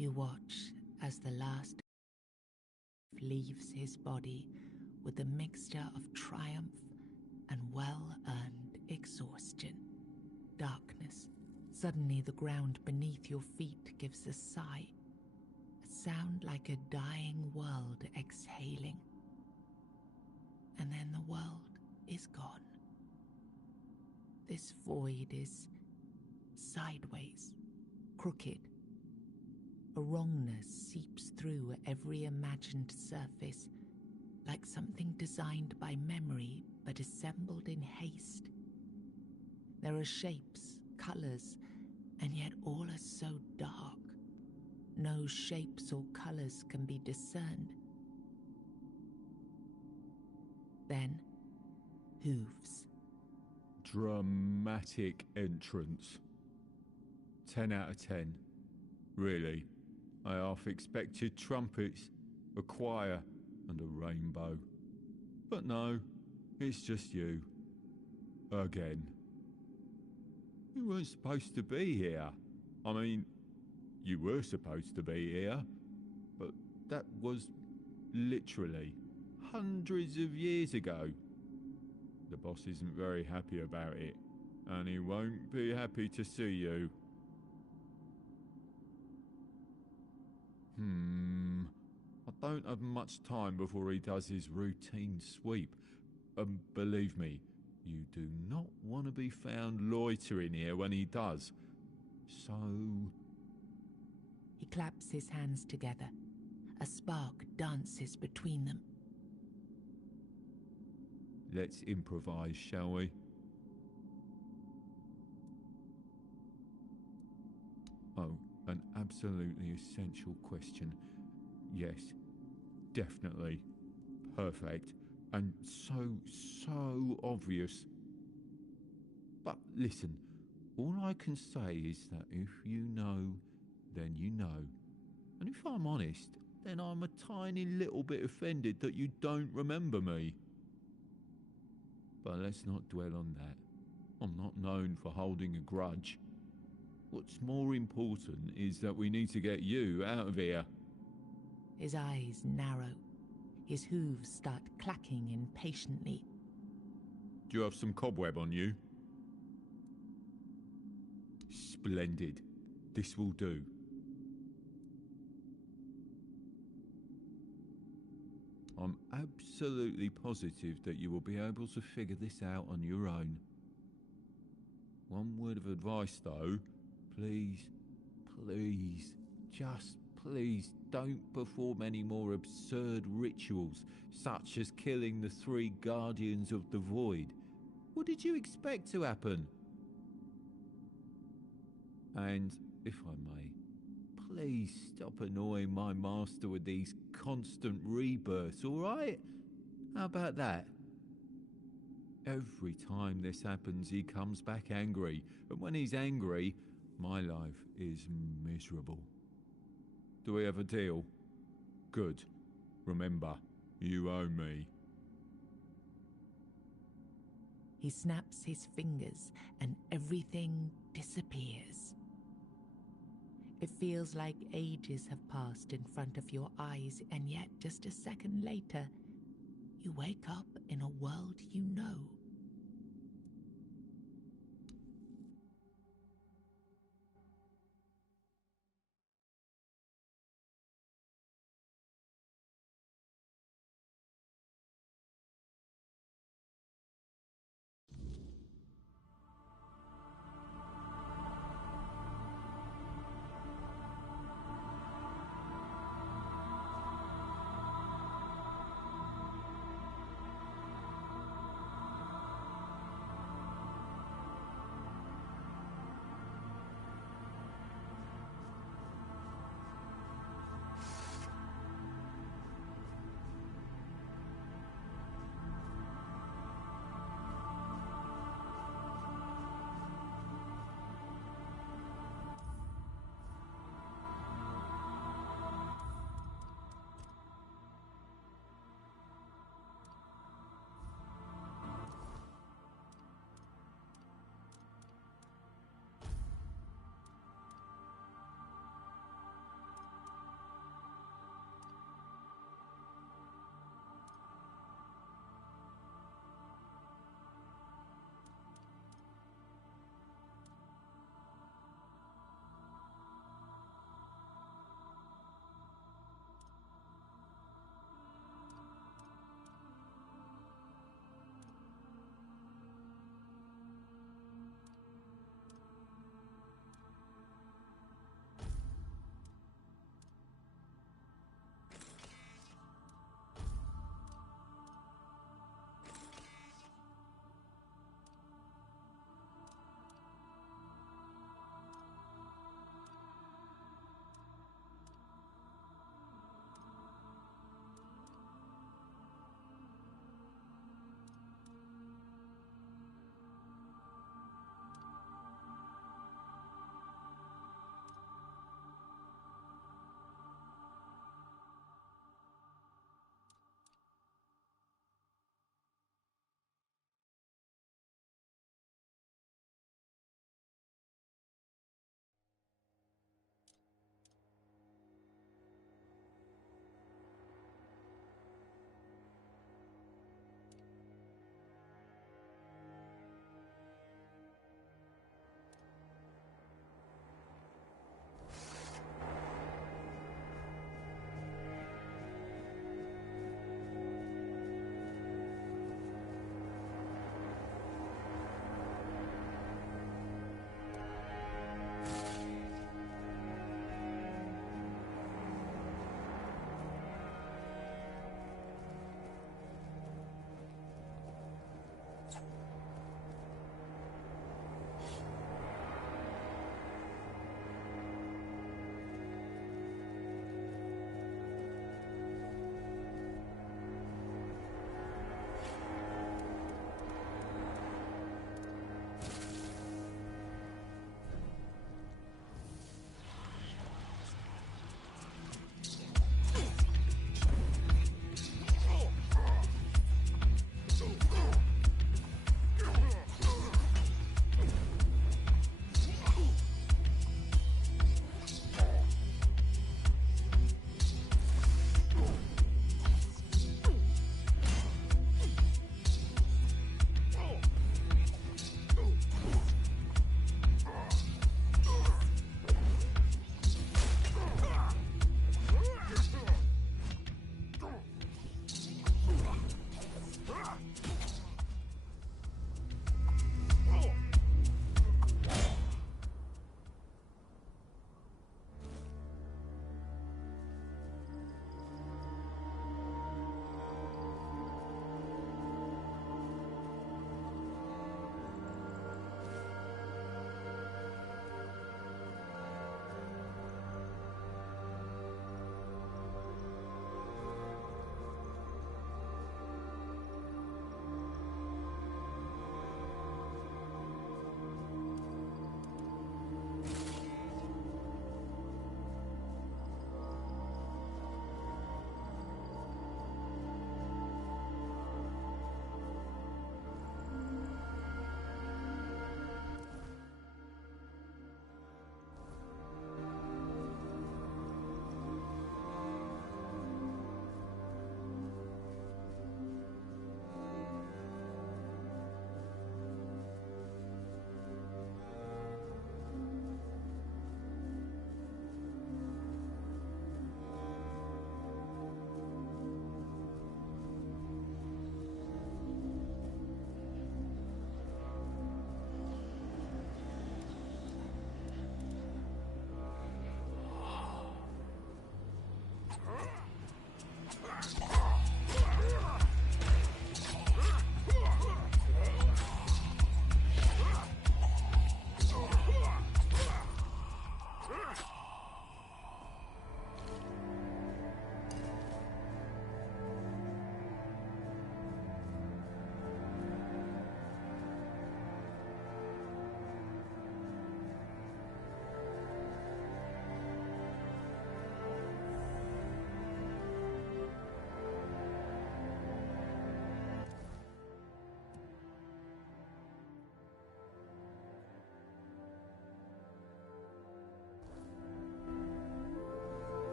You watch as the last leaves his body with a mixture of triumph and well-earned exhaustion. Darkness. Suddenly the ground beneath your feet gives a sigh, a sound like a dying world exhaling. And then the world is gone. This void is sideways, crooked. A wrongness seeps through every imagined surface, like something designed by memory but assembled in haste. There are shapes, colors, and yet all are so dark. No shapes or colors can be discerned. Then, hooves. Dramatic entrance. 10 out of 10. Really, I half expected trumpets, a choir, and a rainbow. But no, it's just you. Again. You weren't supposed to be here. I mean, you were supposed to be here, but that was literally hundreds of years ago. The boss isn't very happy about it, and he won't be happy to see you. I don't have much time before he does his routine sweep. And believe me, you do not want to be found loitering here when he does. So... He claps his hands together. A spark dances between them. Let's improvise, shall we? Oh, an absolutely essential question. Yes, definitely. Perfect. And so obvious. But listen, all I can say is that if you know, then you know. And if I'm honest, then I'm a tiny little bit offended that you don't remember me. But let's not dwell on that. I'm not known for holding a grudge. What's more important is that we need to get you out of here. His eyes narrow. His hooves start clacking impatiently. Do you have some cobweb on you? Splendid. This will do. I'm absolutely positive that you will be able to figure this out on your own. One word of advice though, please, just please don't perform any more absurd rituals, such as killing the 3 guardians of the void. What did you expect to happen? And, if I may, please stop annoying my master with these constant rebirths, alright? How about that? Every time this happens, he comes back angry, and when he's angry, my life is miserable. Do we have a deal? Good. Remember, you owe me. He snaps his fingers and everything disappears. It feels like ages have passed in front of your eyes, and yet just a second later, you wake up in a world you know.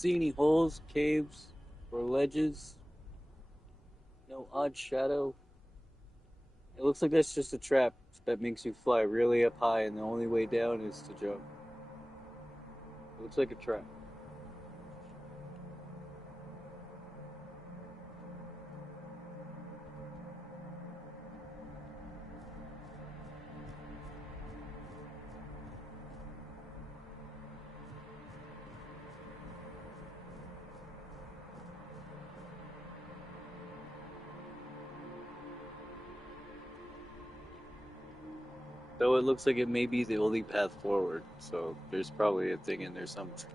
see any holes, caves, or ledges. No odd shadow. It looks like that's just a trap that makes you fly really up high, and the only way down is to jump. It looks like a trap. Though it looks like it may be the only path forward, so there's probably a thing in there somewhere.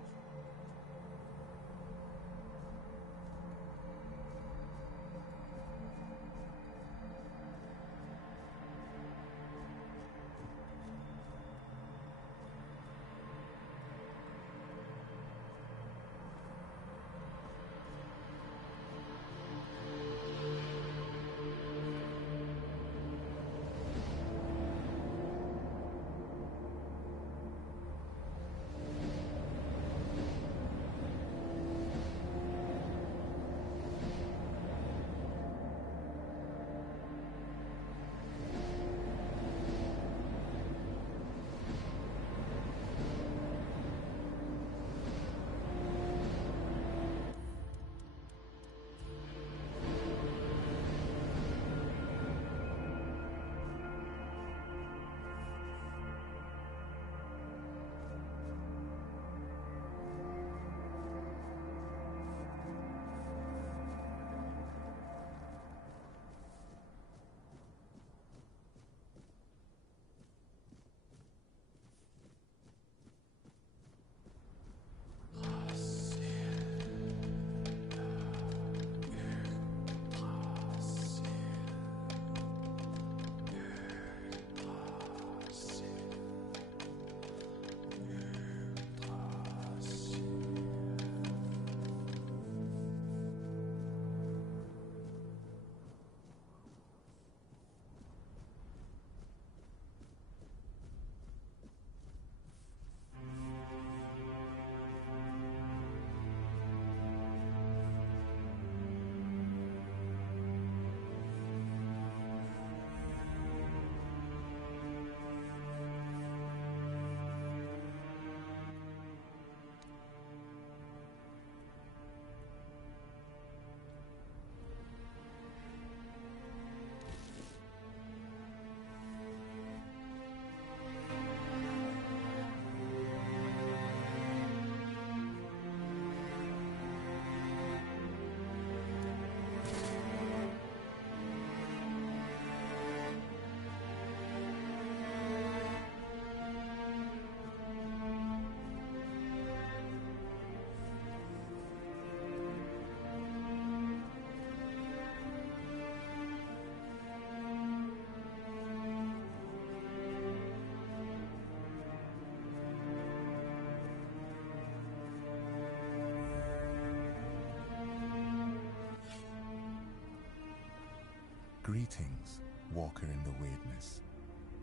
Greetings, walker in the weirdness.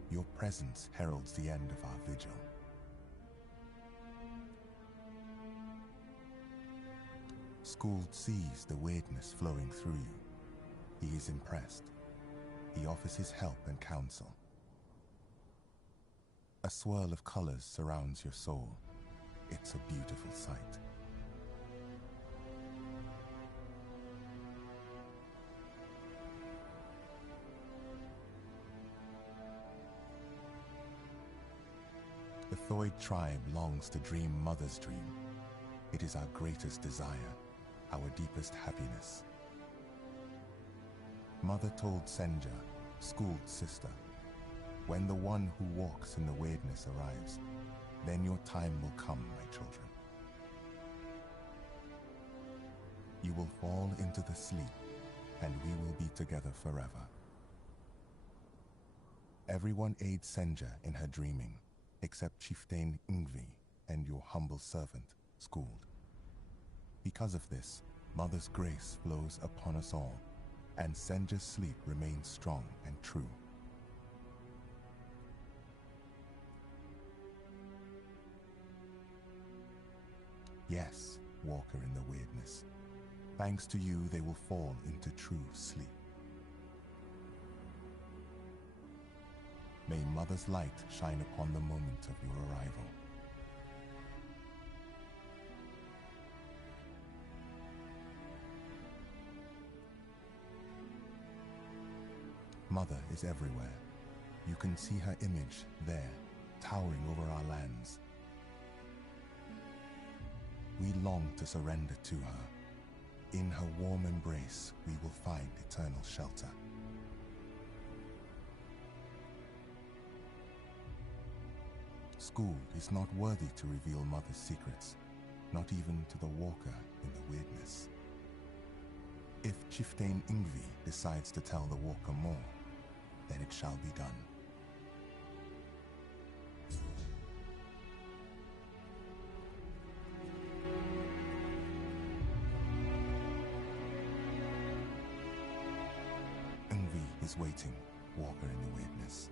Your presence heralds the end of our vigil. Skuld sees the weirdness flowing through you. He is impressed. He offers his help and counsel. A swirl of colors surrounds your soul. It's a beautiful sight. The Thoid tribe longs to dream Mother's dream. It is our greatest desire, our deepest happiness. Mother told Senja, Skuld's sister, when the one who walks in the weirdness arrives, then your time will come, my children. You will fall into the sleep, and we will be together forever. Everyone aids Senja in her dreaming, except Chieftain Ingvi and your humble servant, Skuld. Because of this, Mother's grace flows upon us all, and Senja's sleep remains strong and true. Yes, walker in the weirdness. Thanks to you, they will fall into true sleep. May Mother's light shine upon the moment of your arrival. Mother is everywhere. You can see her image there, towering over our lands. We long to surrender to her. In her warm embrace, we will find eternal shelter. School is not worthy to reveal Mother's secrets, not even to the walker in the weirdness. If Chieftain Ingvi decides to tell the walker more, then it shall be done. Ingvi is waiting, walker in the weirdness.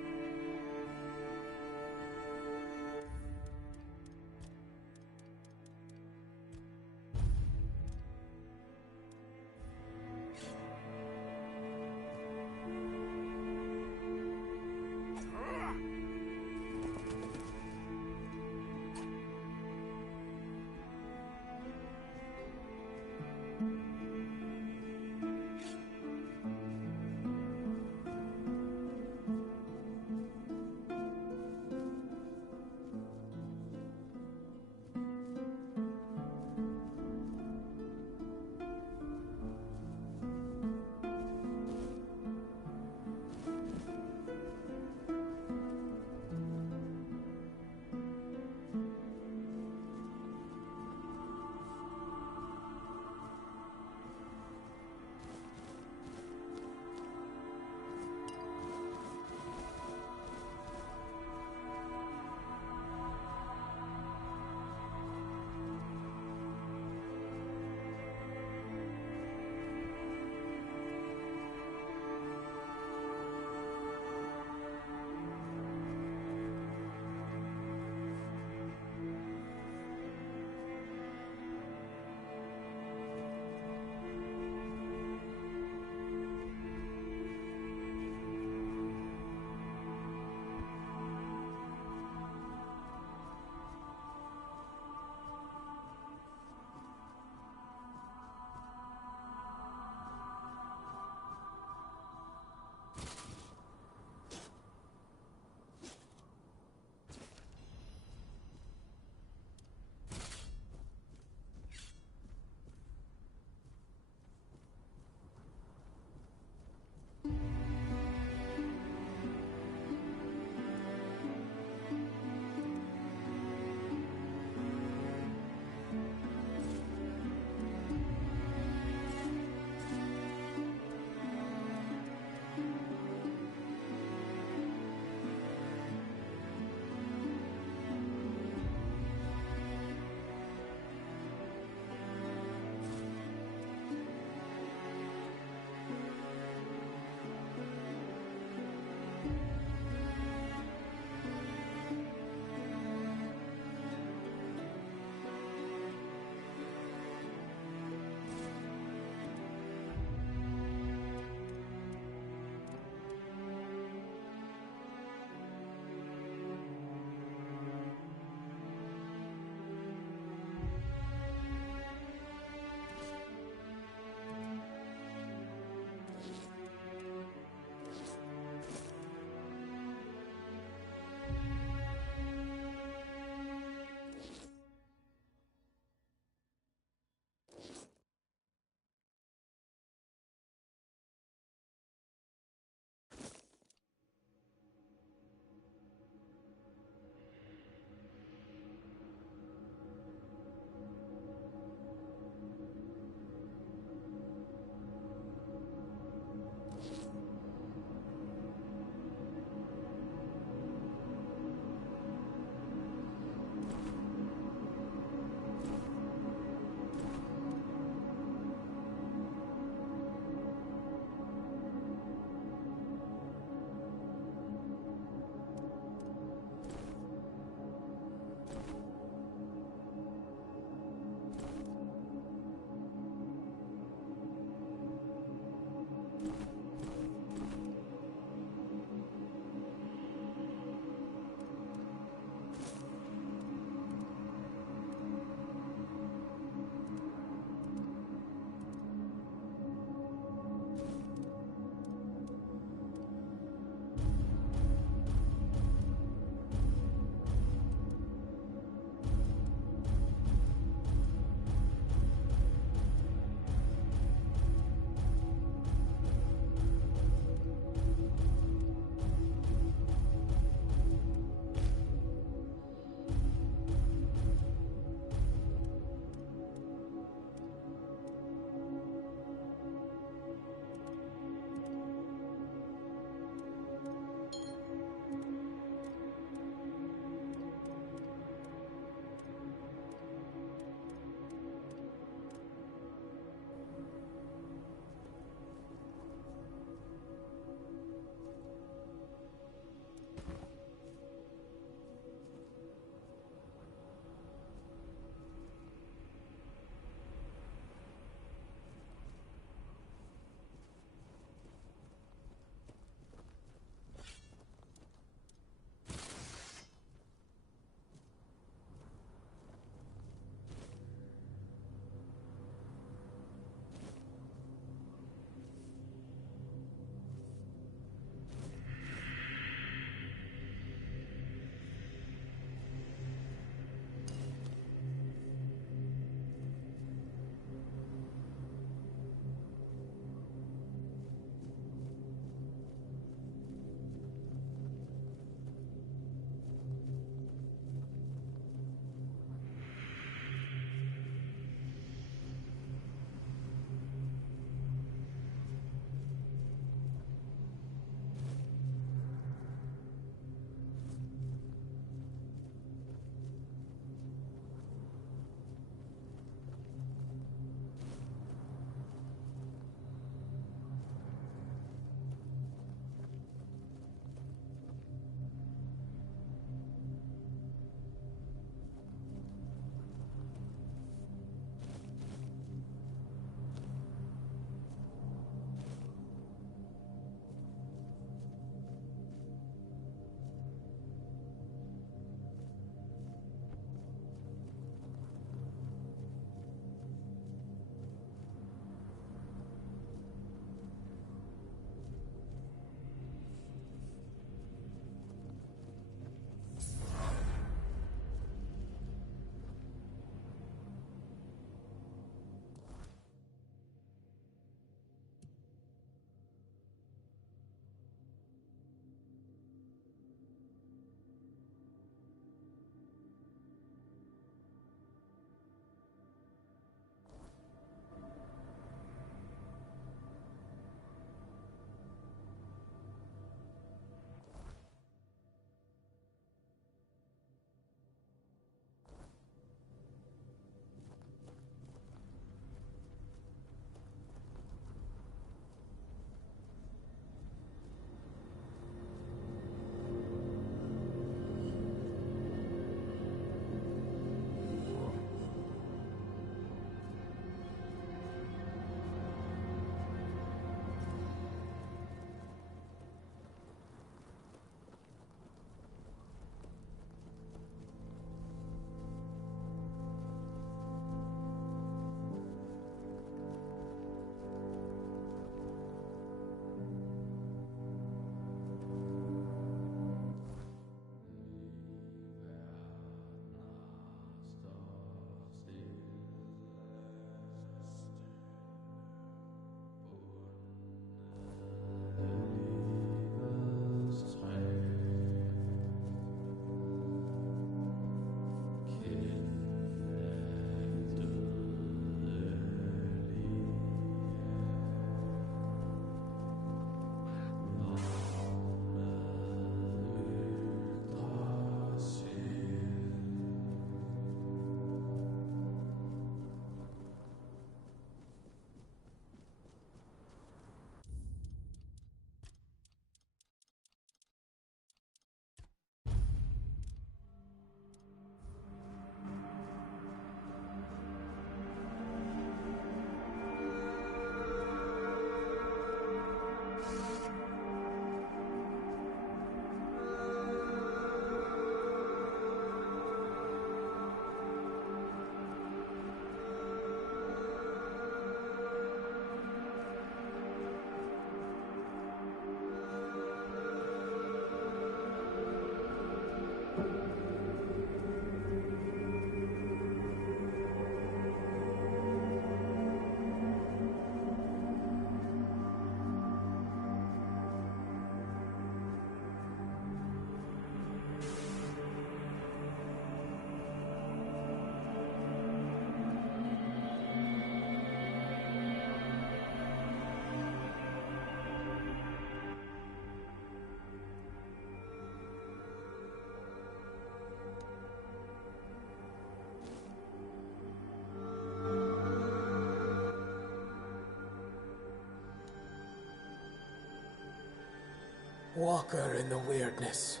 Walker in the weirdness.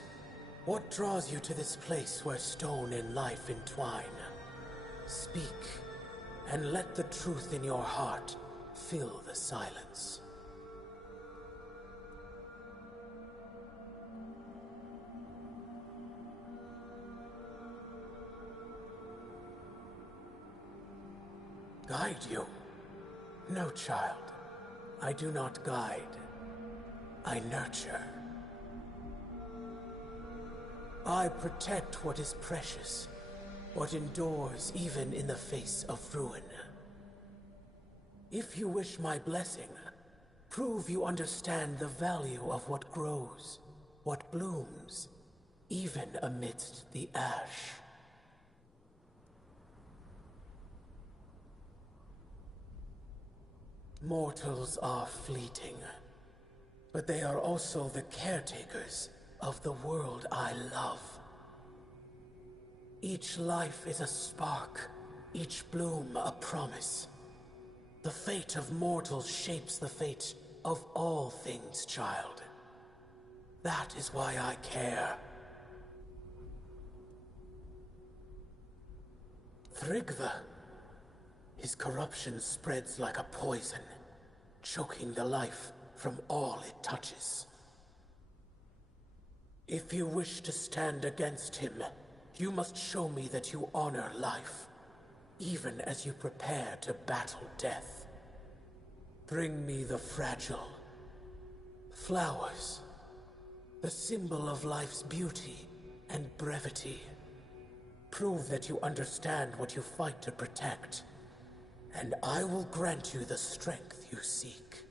What draws you to this place where stone and life entwine? Speak, and let the truth in your heart fill the silence. Guide you? No, child. I do not guide. I nurture. I protect what is precious, what endures even in the face of ruin. If you wish my blessing, prove you understand the value of what grows, what blooms, even amidst the ash. Mortals are fleeting, but they are also the caretakers of the world I love. Each life is a spark, each bloom a promise. The fate of mortals shapes the fate of all things, child. That is why I care. Thrigva. His corruption spreads like a poison, choking the life from all it touches. If you wish to stand against him, you must show me that you honor life, even as you prepare to battle death. Bring me the fragile. Flowers. The symbol of life's beauty and brevity. Prove that you understand what you fight to protect, and I will grant you the strength you seek.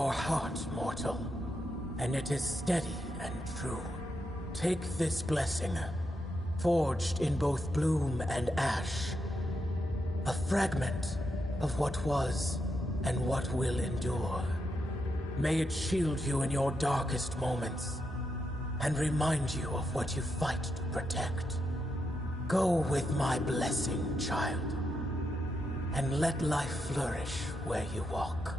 your heart, mortal, and it is steady and true. Take this blessing, forged in both bloom and ash, a fragment of what was and what will endure. May it shield you in your darkest moments, and remind you of what you fight to protect. Go with my blessing, child, and let life flourish where you walk.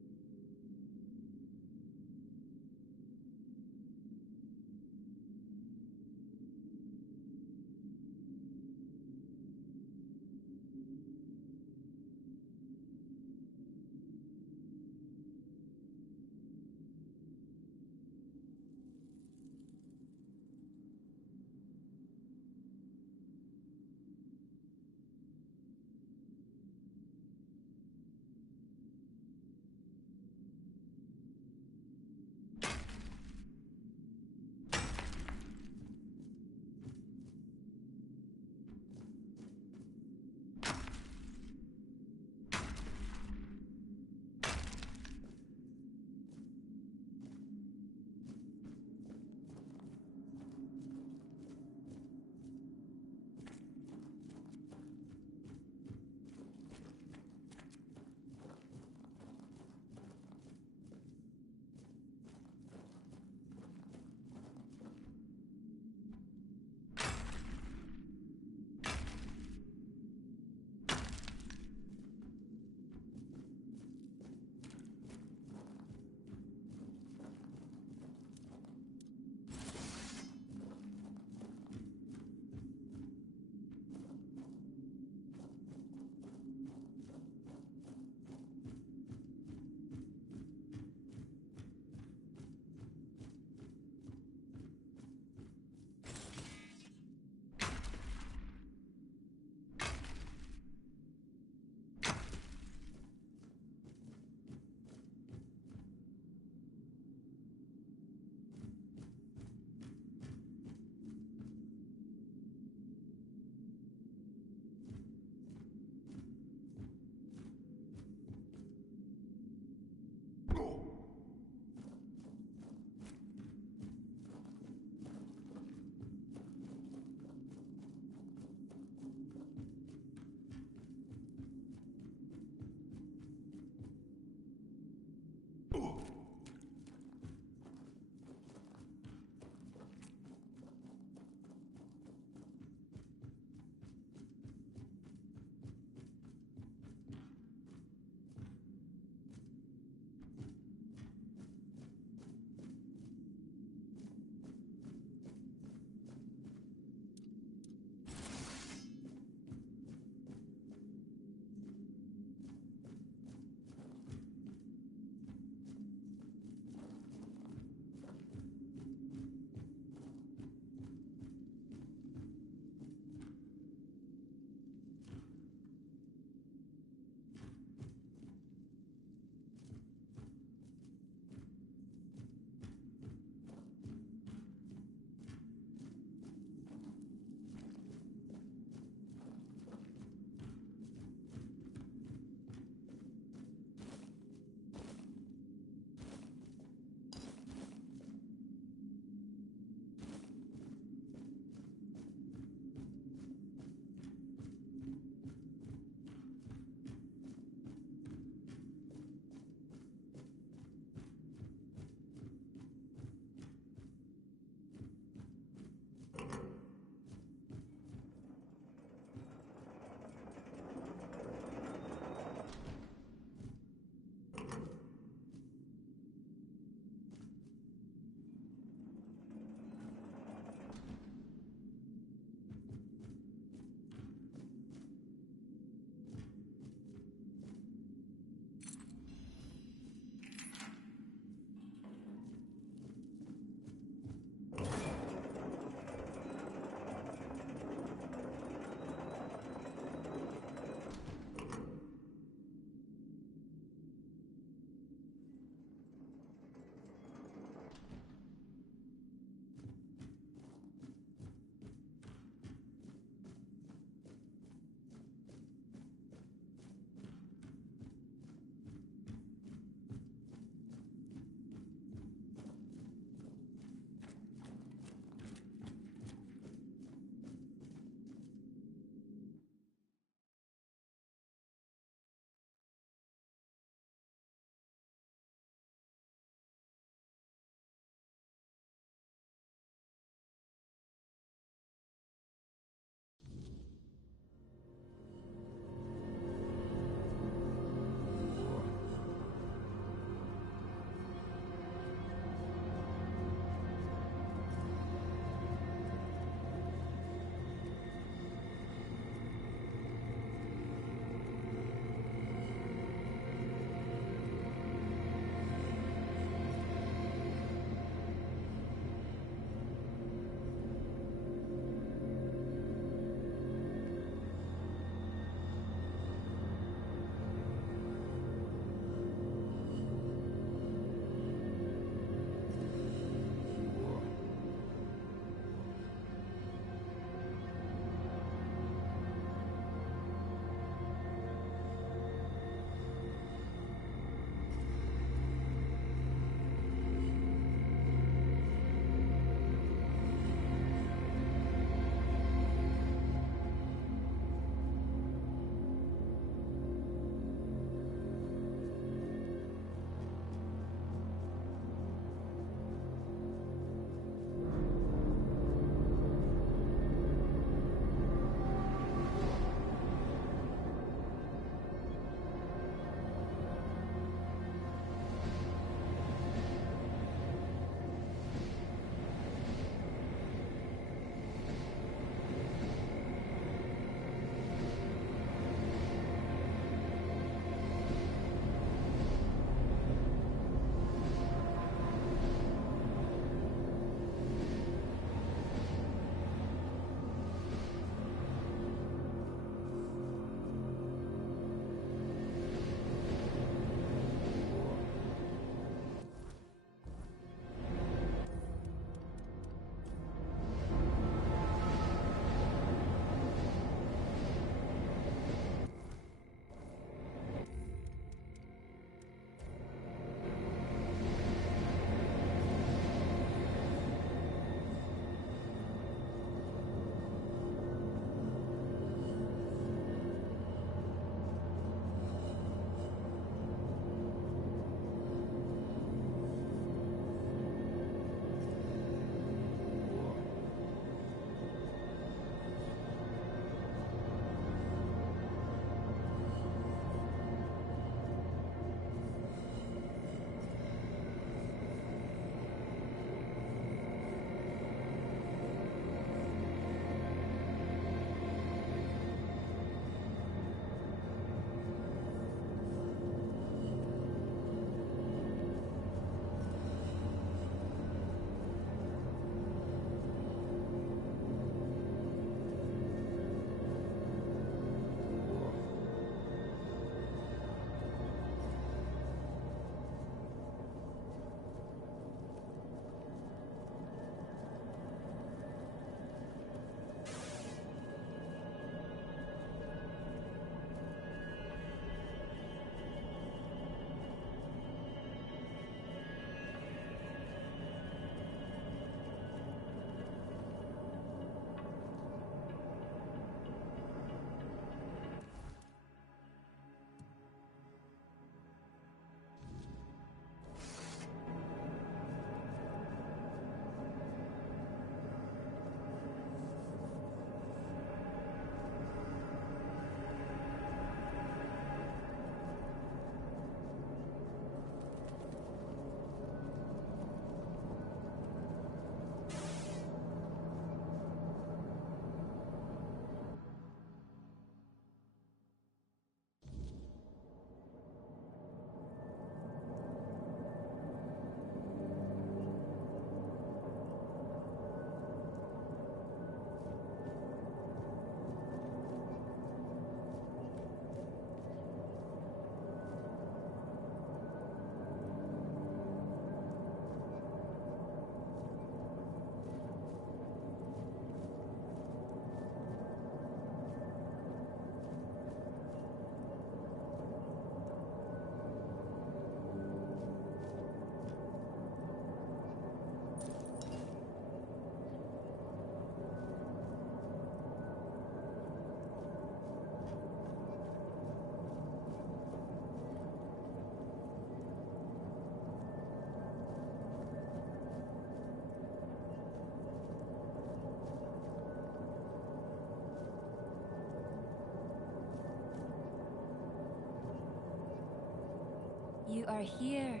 You are here,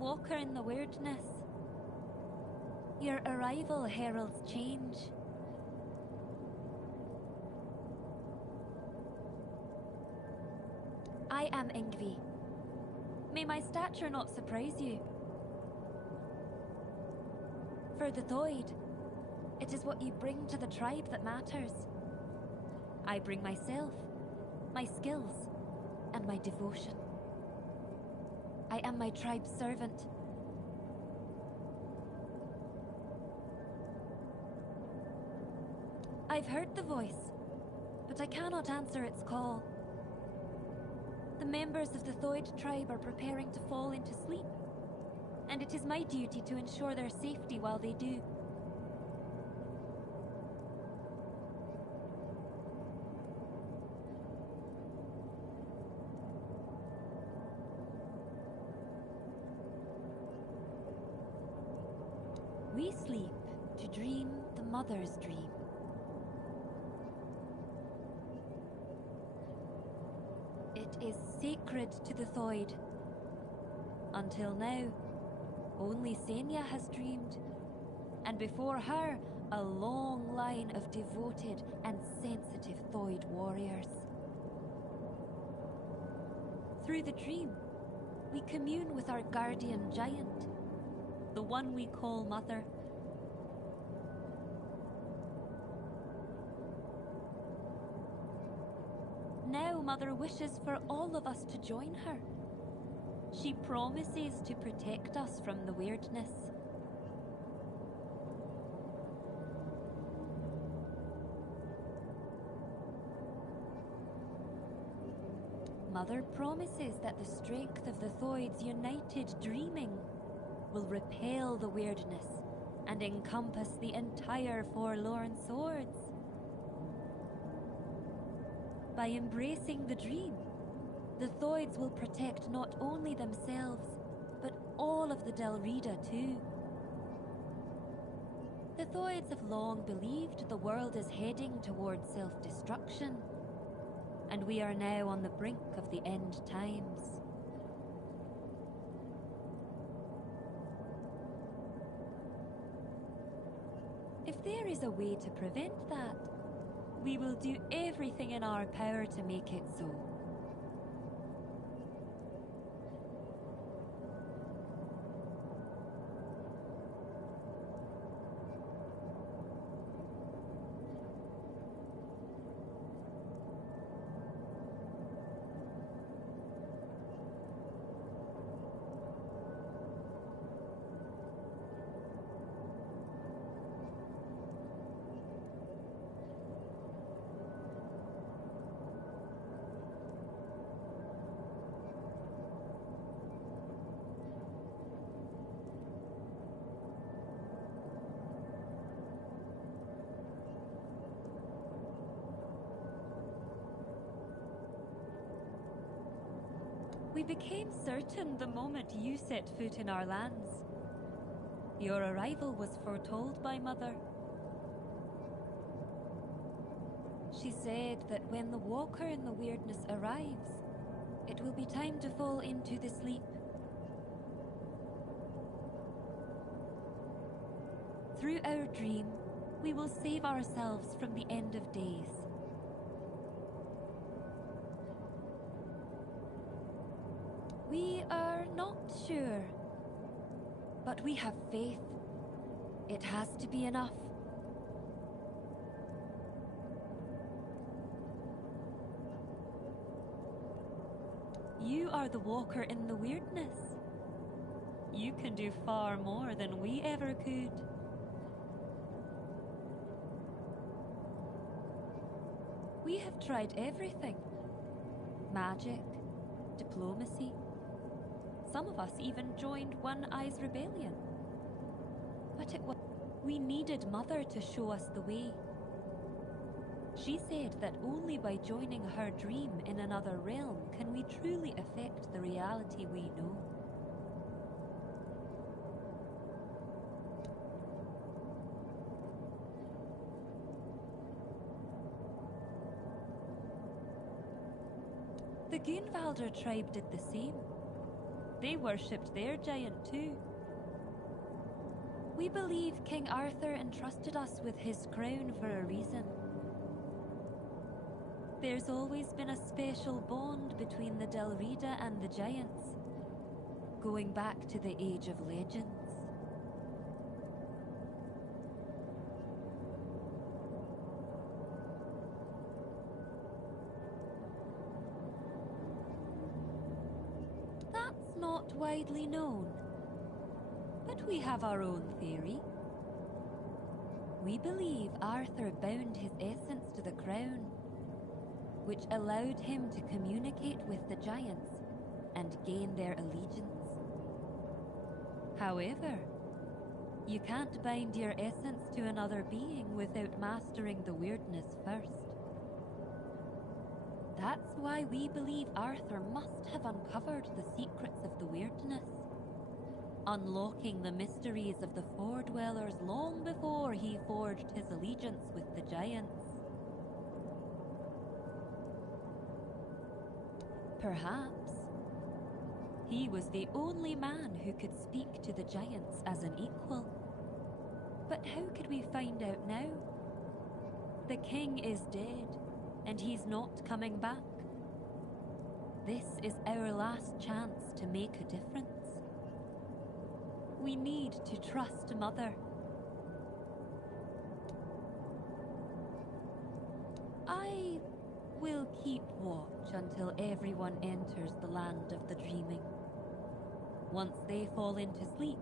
walker in the weirdness. Your arrival heralds change. I am Ingvi. May my stature not surprise you. For the Thoid, it is what you bring to the tribe that matters. I bring myself, my skills, and my devotion. I am my tribe's servant. I've heard the voice, but I cannot answer its call. The members of the Thoid tribe are preparing to fall into sleep, and it is my duty to ensure their safety while they do. We sleep to dream the mother's dream. It is sacred to the Thoid. Until now, only Senya has dreamed, and before her, a long line of devoted and sensitive Thoid warriors. Through the dream, we commune with our guardian giant, the one we call Mother. Now Mother wishes for all of us to join her. She promises to protect us from the weirdness. Mother promises that the strength of the Thoid's united dreaming will repel the weirdness and encompass the entire Forlorn Swords. By embracing the dream, the Thoids will protect not only themselves, but all of the Delrida too. The Thoids have long believed the world is heading towards self-destruction, and we are now on the brink of the end times. If there is a way to prevent that, we will do everything in our power to make it so. We became certain the moment you set foot in our lands. Your arrival was foretold by Mother. She said that when the walker in the weirdness arrives, it will be time to fall into the sleep. Through our dream, we will save ourselves from the end of days. We are not sure, but we have faith. It has to be enough. You are the walker in the weirdness. You can do far more than we ever could. We have tried everything. Magic, diplomacy. Some of us even joined One Eye's rebellion. But we needed Mother to show us the way. She said that only by joining her dream in another realm can we truly affect the reality we know. The Gunvalder tribe did the same. They worshipped their giant too. We believe King Arthur entrusted us with his crown for a reason. There's always been a special bond between the Delrida and the giants, going back to the Age of Legends. That's not widely known, but we have our own theory. We believe Arthur bound his essence to the crown, which allowed him to communicate with the giants and gain their allegiance. However, you can't bind your essence to another being without mastering the weirdness first. That's why we believe Arthur must have uncovered the secrets of the weirdness, unlocking the mysteries of the Four-Dwellers long before he forged his allegiance with the giants. Perhaps he was the only man who could speak to the giants as an equal. But how could we find out now? The king is dead, and he's not coming back. This is our last chance to make a difference. We need to trust Mother. I will keep watch until everyone enters the land of the dreaming. Once they fall into sleep,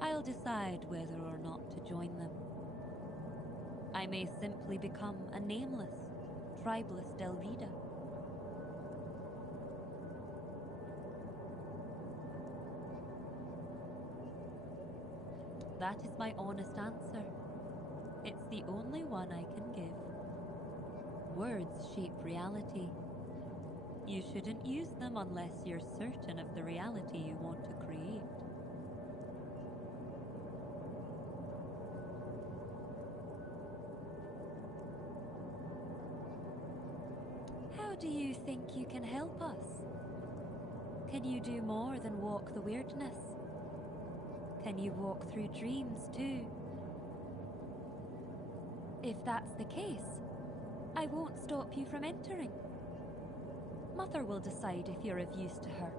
I'll decide whether or not to join them. I may simply become a nameless, tribeless Delrida. That is my honest answer. It's the only one I can give. Words shape reality. You shouldn't use them unless you're certain of the reality you want to create. How do you think you can help us? Can you do more than walk the weirdness? Can you walk through dreams too? If that's the case, I won't stop you from entering. Mother will decide if you're of use to her.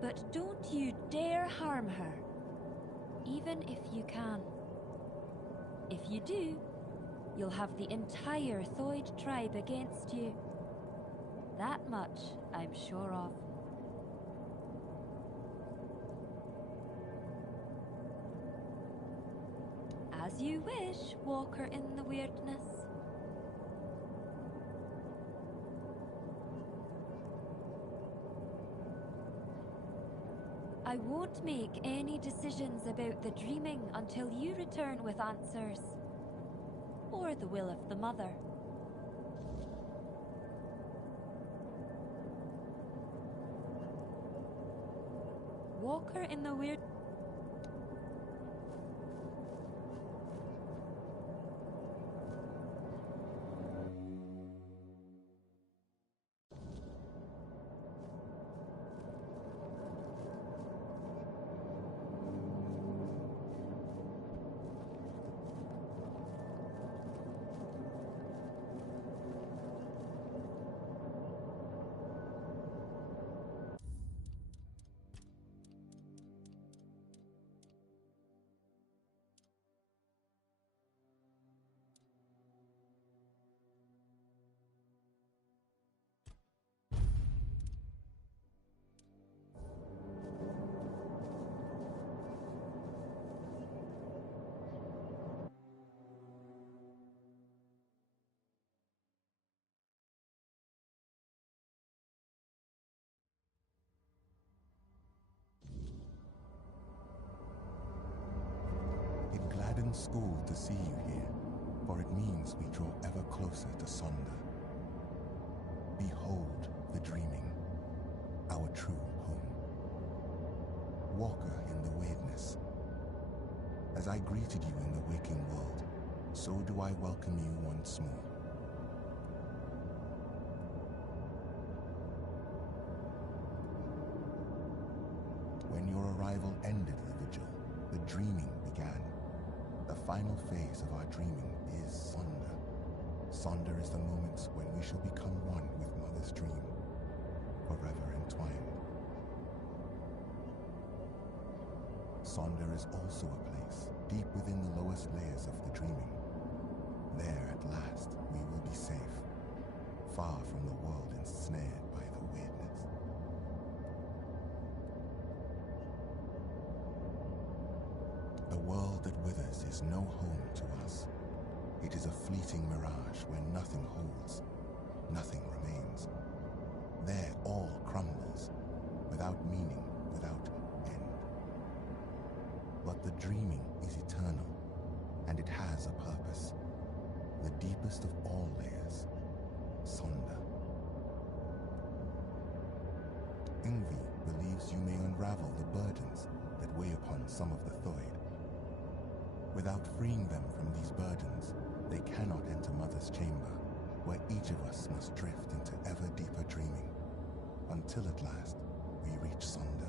But don't you dare harm her, even if you can. If you do, you'll have the entire Thoid tribe against you. That much I'm sure of. As you wish, Walker in the Weirdness. I won't make any decisions about the dreaming until you return with answers. Or the will of the Mother. Walker in the Weird... It gladdens school to see you here, for it means we draw ever closer to Sonder. Behold the dreaming, our true home. Walker in the weirdness. As I greeted you in the waking world, so do I welcome you once more. arrival ended the vigil, the dreaming began. The final phase of our dreaming is Sonder. Sonder is the moment when we shall become one with Mother's dream, forever entwined. Sonder is also a place deep within the lowest layers of the dreaming. There at last we will be safe, far from the world ensnared by the weirdness. The world that withers is no home to us. It is a fleeting mirage where nothing holds, nothing remains. There all crumbles, without meaning, without end. But the dreaming is eternal, and it has a purpose. The deepest of all layers, Sonder. Ingvi believes you may unravel the burdens that weigh upon some of the Thoid. Without freeing them from these burdens, they cannot enter Mother's chamber, where each of us must drift into ever deeper dreaming, until at last we reach Sonder.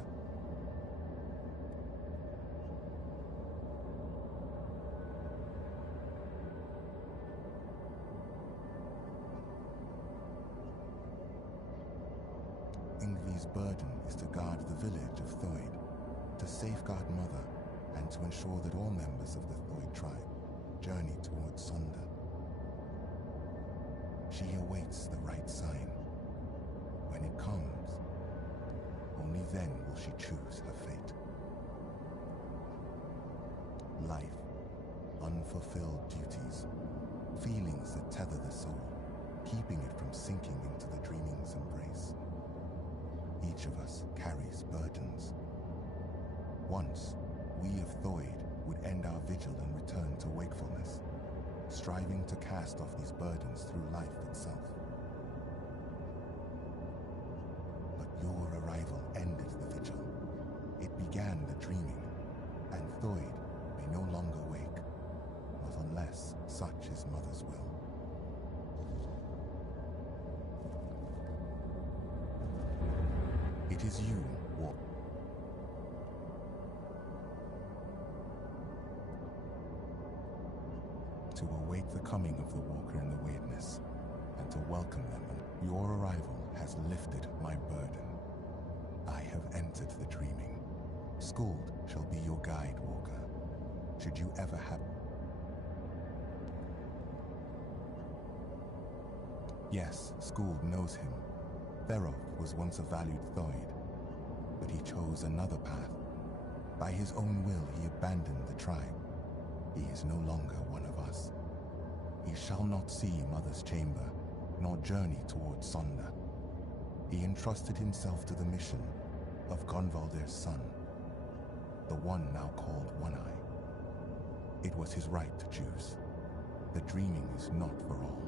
Ingvi's burden is to guard the village of Thoid, to safeguard Mother, and to ensure that all members of the Thoid tribe journey towards Sonder. She awaits the right sign. When it comes, only then will she choose her fate. Life, unfulfilled duties, feelings that tether the soul, keeping it from sinking into the dreaming's embrace. Each of us carries burdens. Once, we of Thoid would end our vigil and return to wakefulness, striving to cast off these burdens through life itself. But your arrival ended the vigil. It began the dreaming, and Thoid may no longer wake, not unless such is Mother's will. It is you, War. To await the coming of the Walker in the weirdness, and to welcome them. Your arrival has lifted my burden. I have entered the dreaming. Skuld shall be your guide, Walker, should you ever have... Yes, Skuld knows him. Theroth was once a valued Thoid, but he chose another path. By his own will, he abandoned the tribe. He is no longer one of us. He shall not see Mother's chamber, nor journey towards Sonder. He entrusted himself to the mission of Gonvaldir's son, the one now called One-Eye. It was his right to choose. The dreaming is not for all.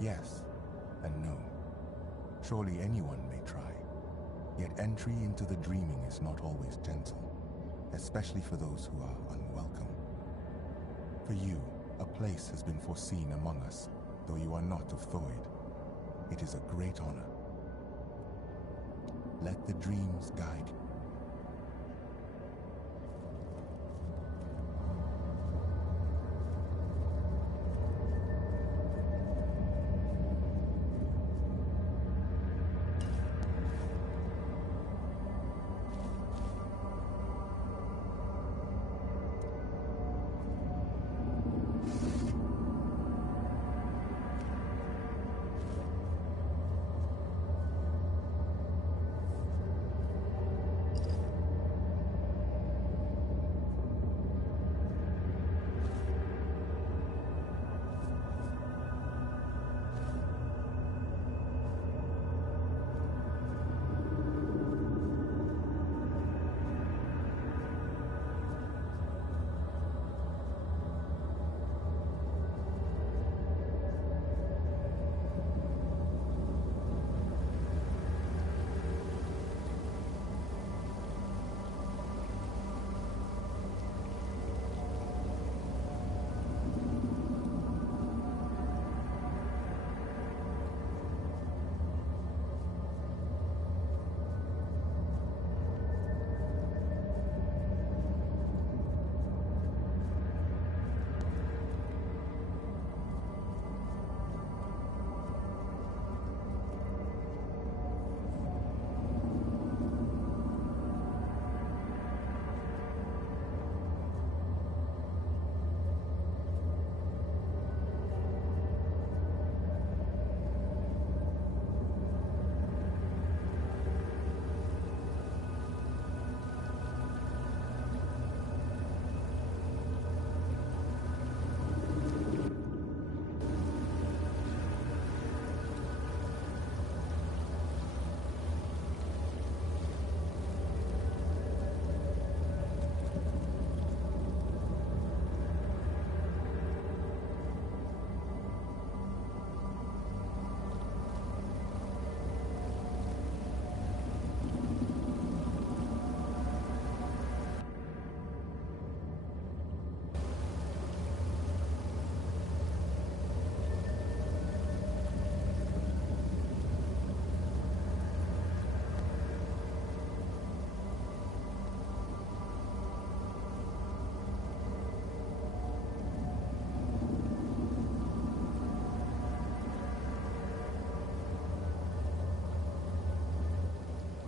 Yes, and no. Surely anyone may try. Yet entry into the dreaming is not always gentle, especially for those who are unwelcome. For you, a place has been foreseen among us, though you are not of Thoid. It is a great honor. Let the dreams guide you.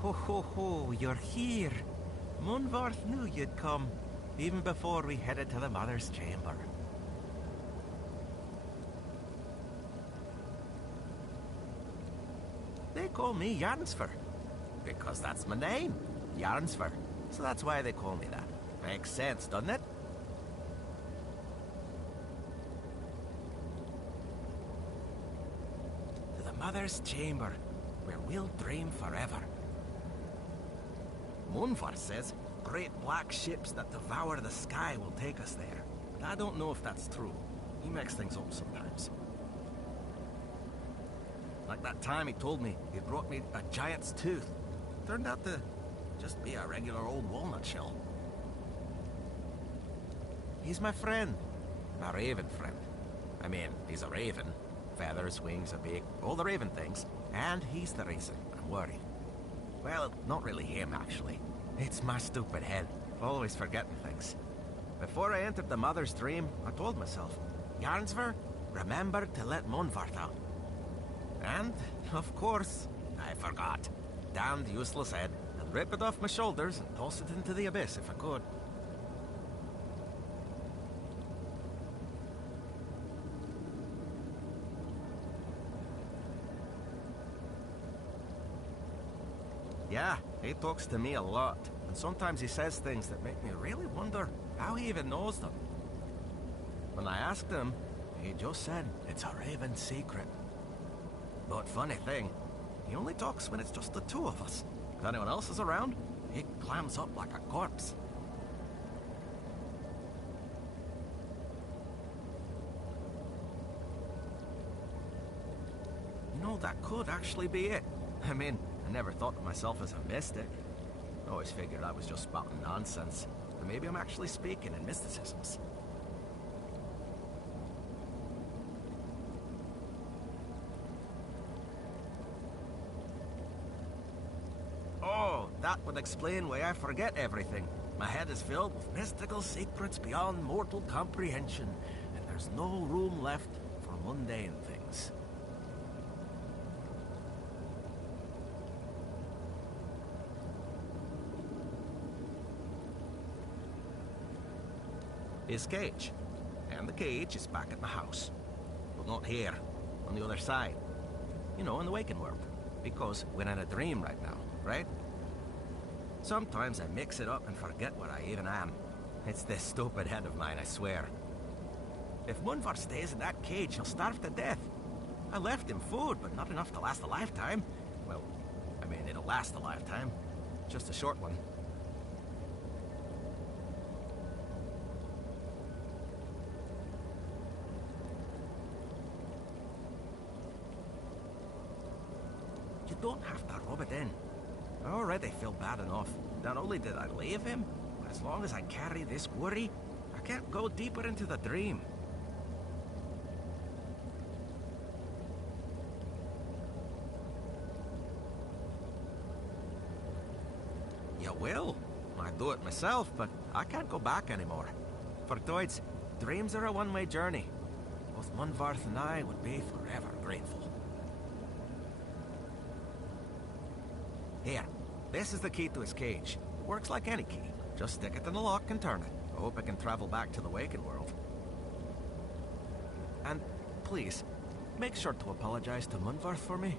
Ho ho ho, you're here. Munvarth knew you'd come, even before we headed to the Mother's Chamber. They call me Jansfer, because that's my name, Jansfer. So that's why they call me that. Makes sense, doesn't it? To the Mother's Chamber, where we'll dream forever. Munvar says great black ships that devour the sky will take us there. But I don't know if that's true. He makes things up sometimes. Like that time he told me he brought me a giant's tooth. Turned out to just be a regular old walnut shell. He's my friend. My raven friend. I mean, he's a raven. Feathers, wings, a beak, all the raven things. And he's the reason I'm worried. Well, not really him, actually. It's my stupid head. Always forgetting things. Before I entered the Mother's Dream, I told myself, Jarnsver, remember to let Munvarth out. And, of course, I forgot. Damned useless head. I'd rip it off my shoulders and toss it into the abyss if I could. Yeah, he talks to me a lot, and sometimes he says things that make me really wonder how he even knows them. When I asked him, he just said it's a raven secret. But funny thing, he only talks when it's just the two of us. If anyone else is around, he clams up like a corpse. You know, that could actually be it. I mean, I never thought of myself as a mystic. I always figured I was just spouting nonsense. But maybe I'm actually speaking in mysticisms. Oh, that would explain why I forget everything. My head is filled with mystical secrets beyond mortal comprehension, and there's no room left for mundane things. His cage. And the cage is back at my house. But not here. On the other side. You know, in the waking world. Because we're in a dream right now, right? Sometimes I mix it up and forget what I even am. It's this stupid head of mine, I swear. If Munvar stays in that cage, he'll starve to death. I left him food, but not enough to last a lifetime. Well, I mean, it'll last a lifetime. Just a short one. You don't have to rub it in. I already feel bad enough. Not only did I leave him, but as long as I carry this worry, I can't go deeper into the dream. You will. I'd do it myself, but I can't go back anymore. For Doids, dreams are a one-way journey. Both Munvarth and I would be forever grateful. Here, this is the key to his cage. Works like any key. Just stick it in the lock and turn it. I hope I can travel back to the waking world. And please, make sure to apologize to Munvarth for me.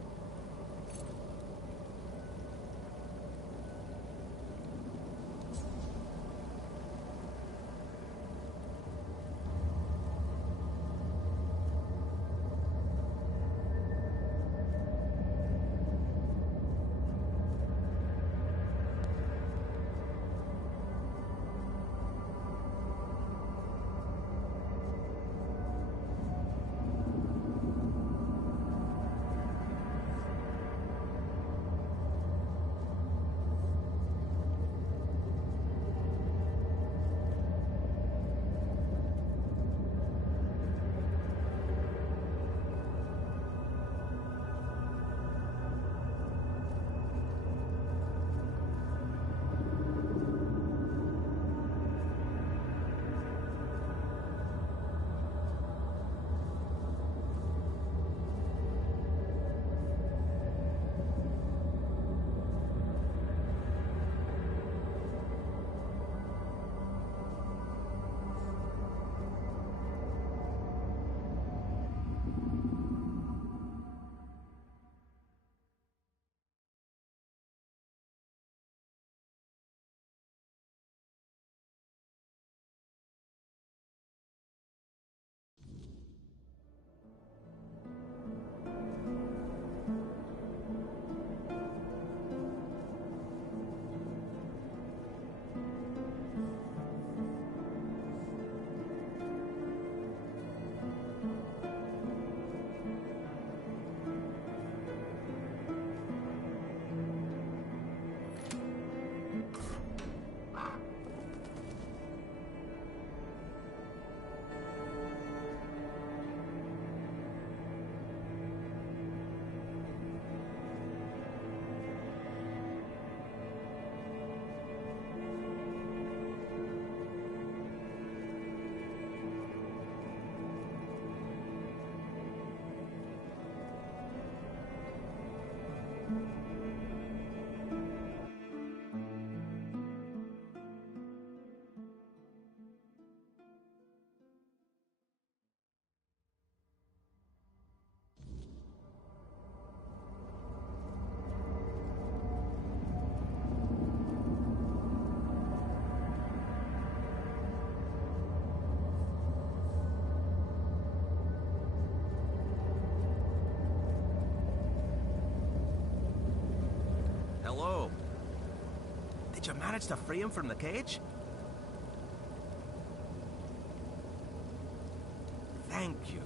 Did you manage to free him from the cage? Thank you.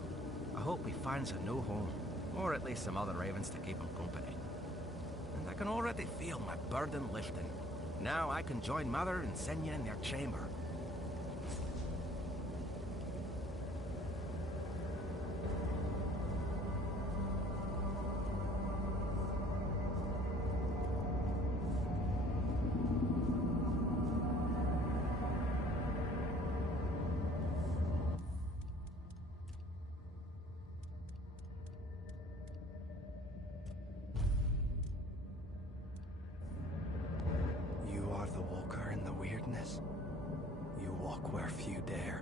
I hope he finds a new home, or at least some other ravens to keep him company. And I can already feel my burden lifting. Now I can join Mother and Senya in their chamber. You walk where few dare.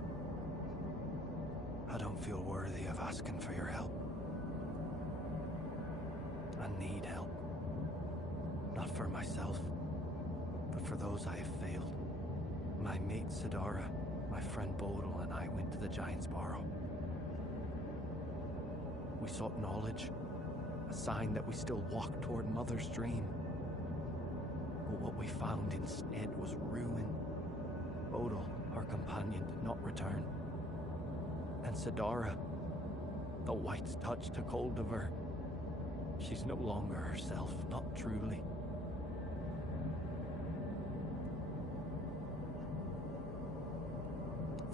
I don't feel worthy of asking for your help. I need help. Not for myself, but for those I have failed. My mate Sidara, my friend Bodil, and I went to the Giant's Barrow. We sought knowledge, a sign that we still walked toward Mother's dream. But what we found instead was ruin. Bodil, our companion, did not return. And Sidara, the White's touch took hold of her. She's no longer herself, not truly.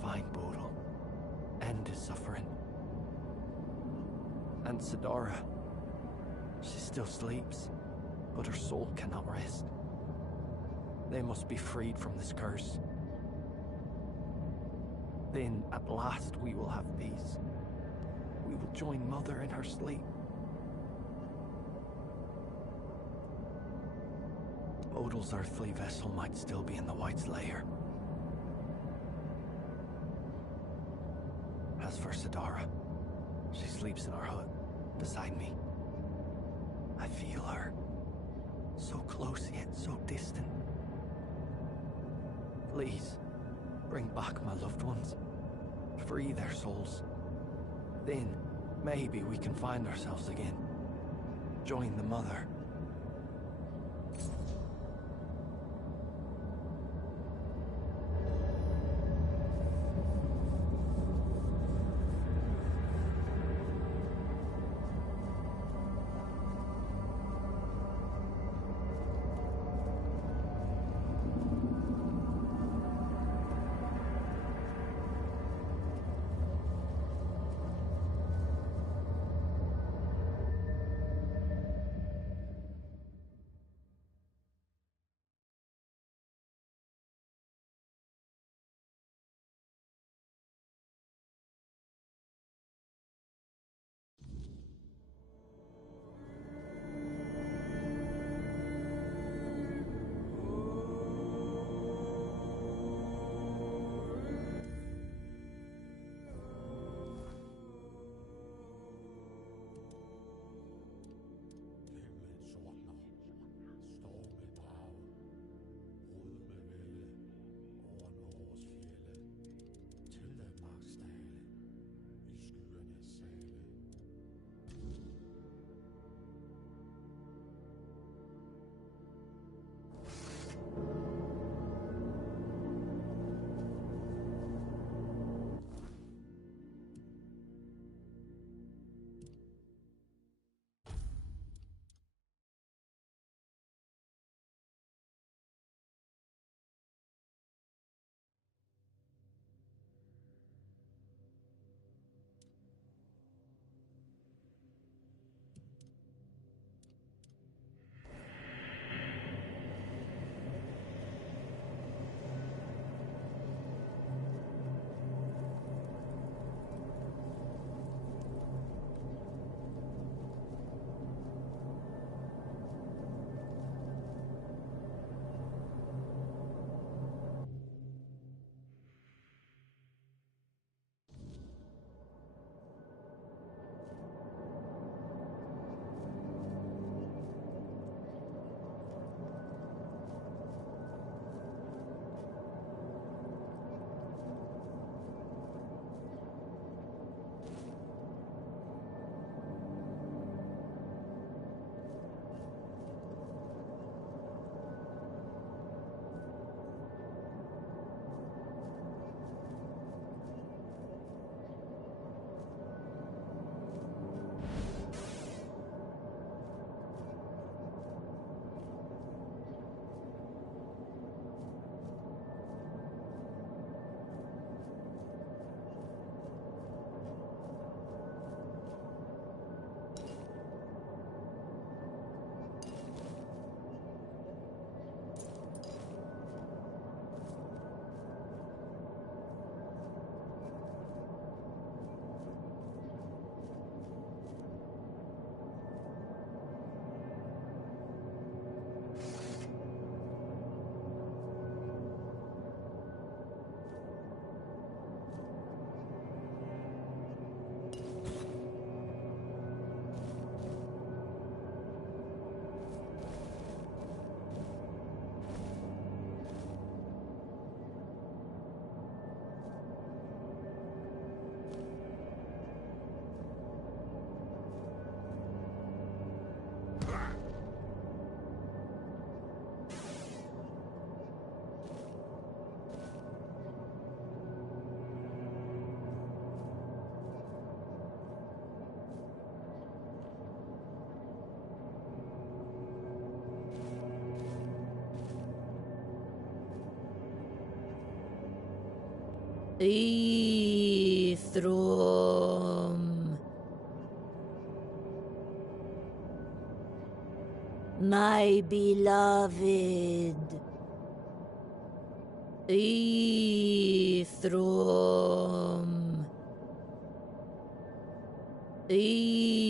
Find Bodil. End his suffering. And Sidara, she still sleeps, but her soul cannot rest. They must be freed from this curse. Then, at last, we will have peace. We will join Mother in her sleep. Bodil's earthly vessel might still be in the White's lair. As for Sidara, she sleeps in our hut, beside me. I feel her, so close yet so distant. Please, bring back my loved ones. Free their souls. Then, maybe we can find ourselves again. Join the Mother. Ithrum. My beloved. Ithrum. Ithrum.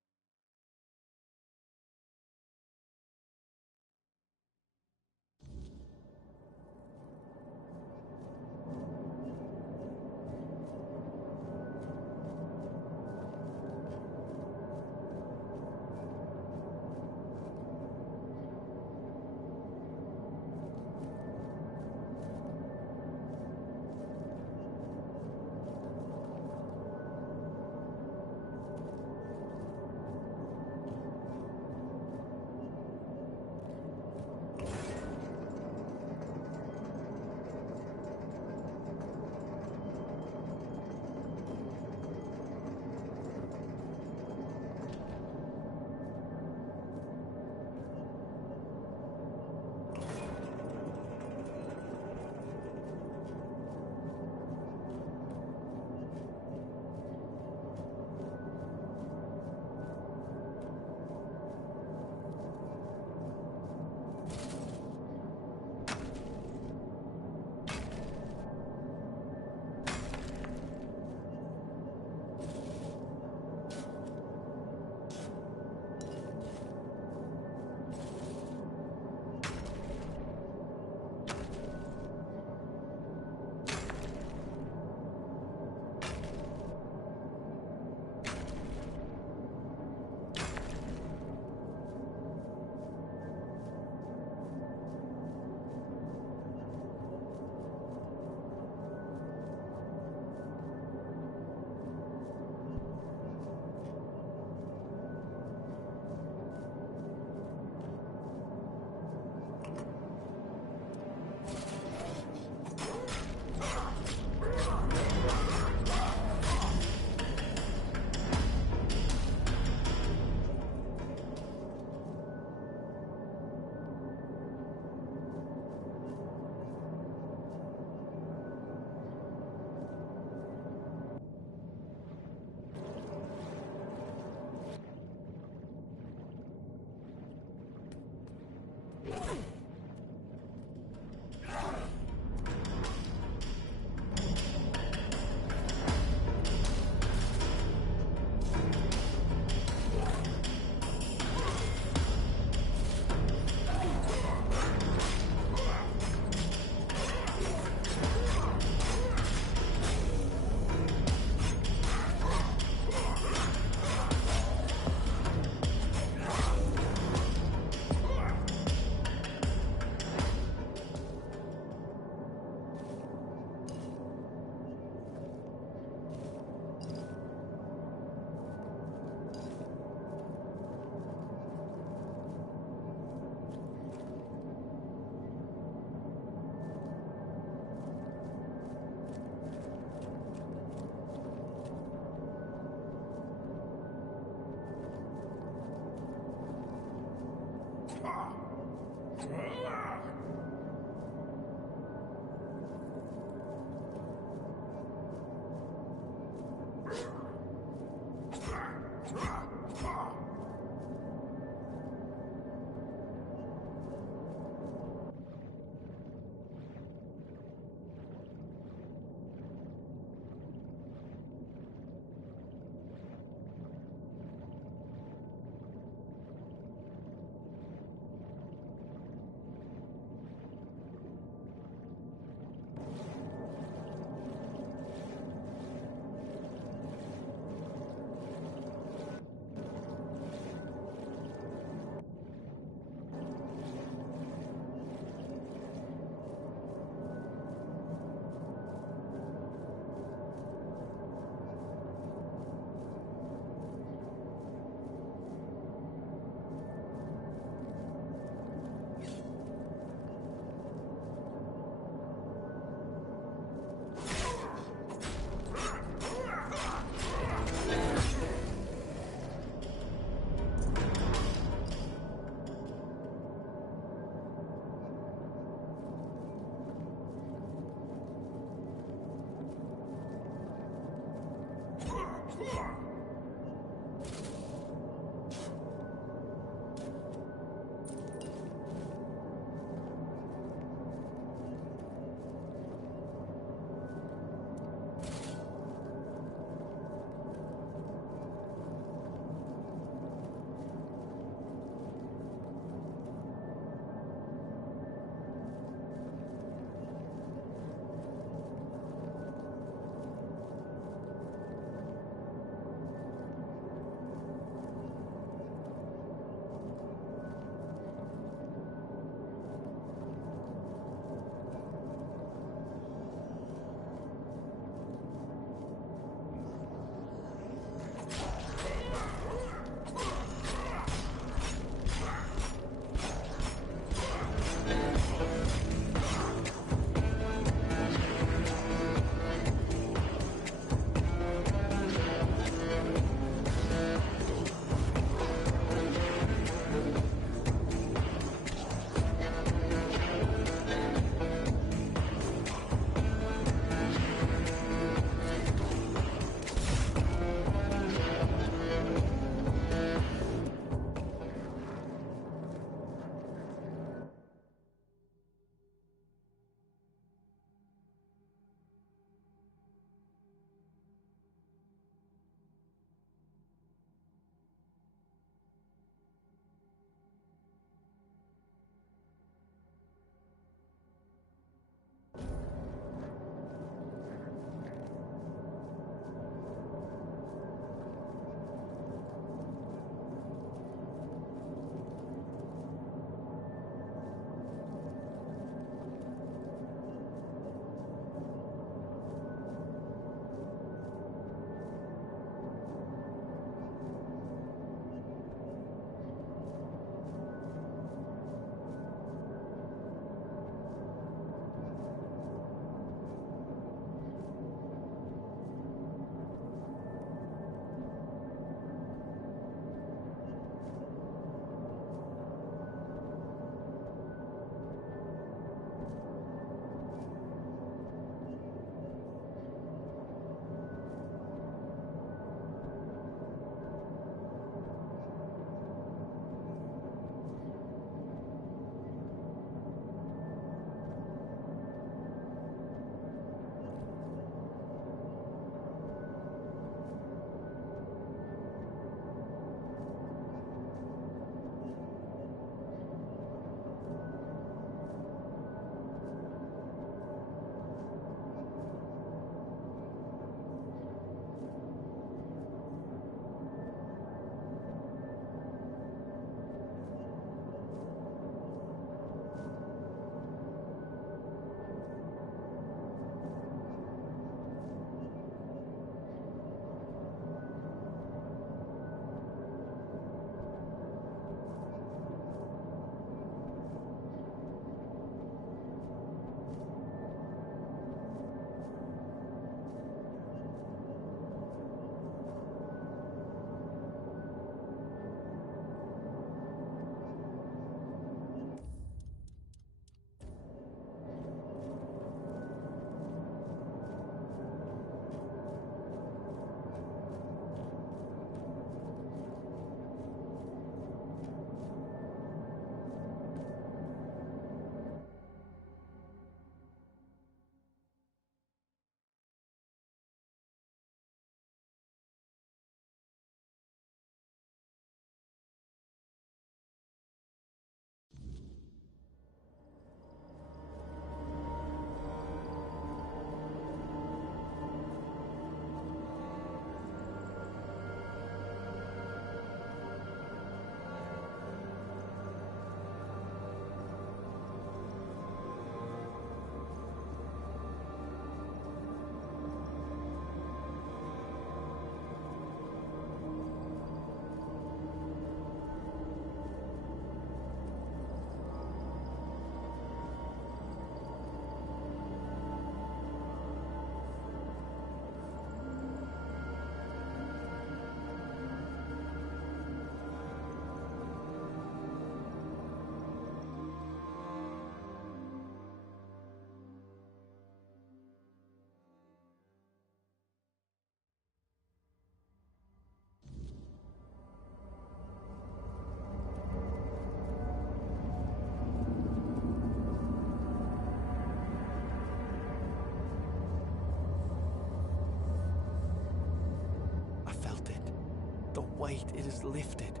The weight, it is lifted.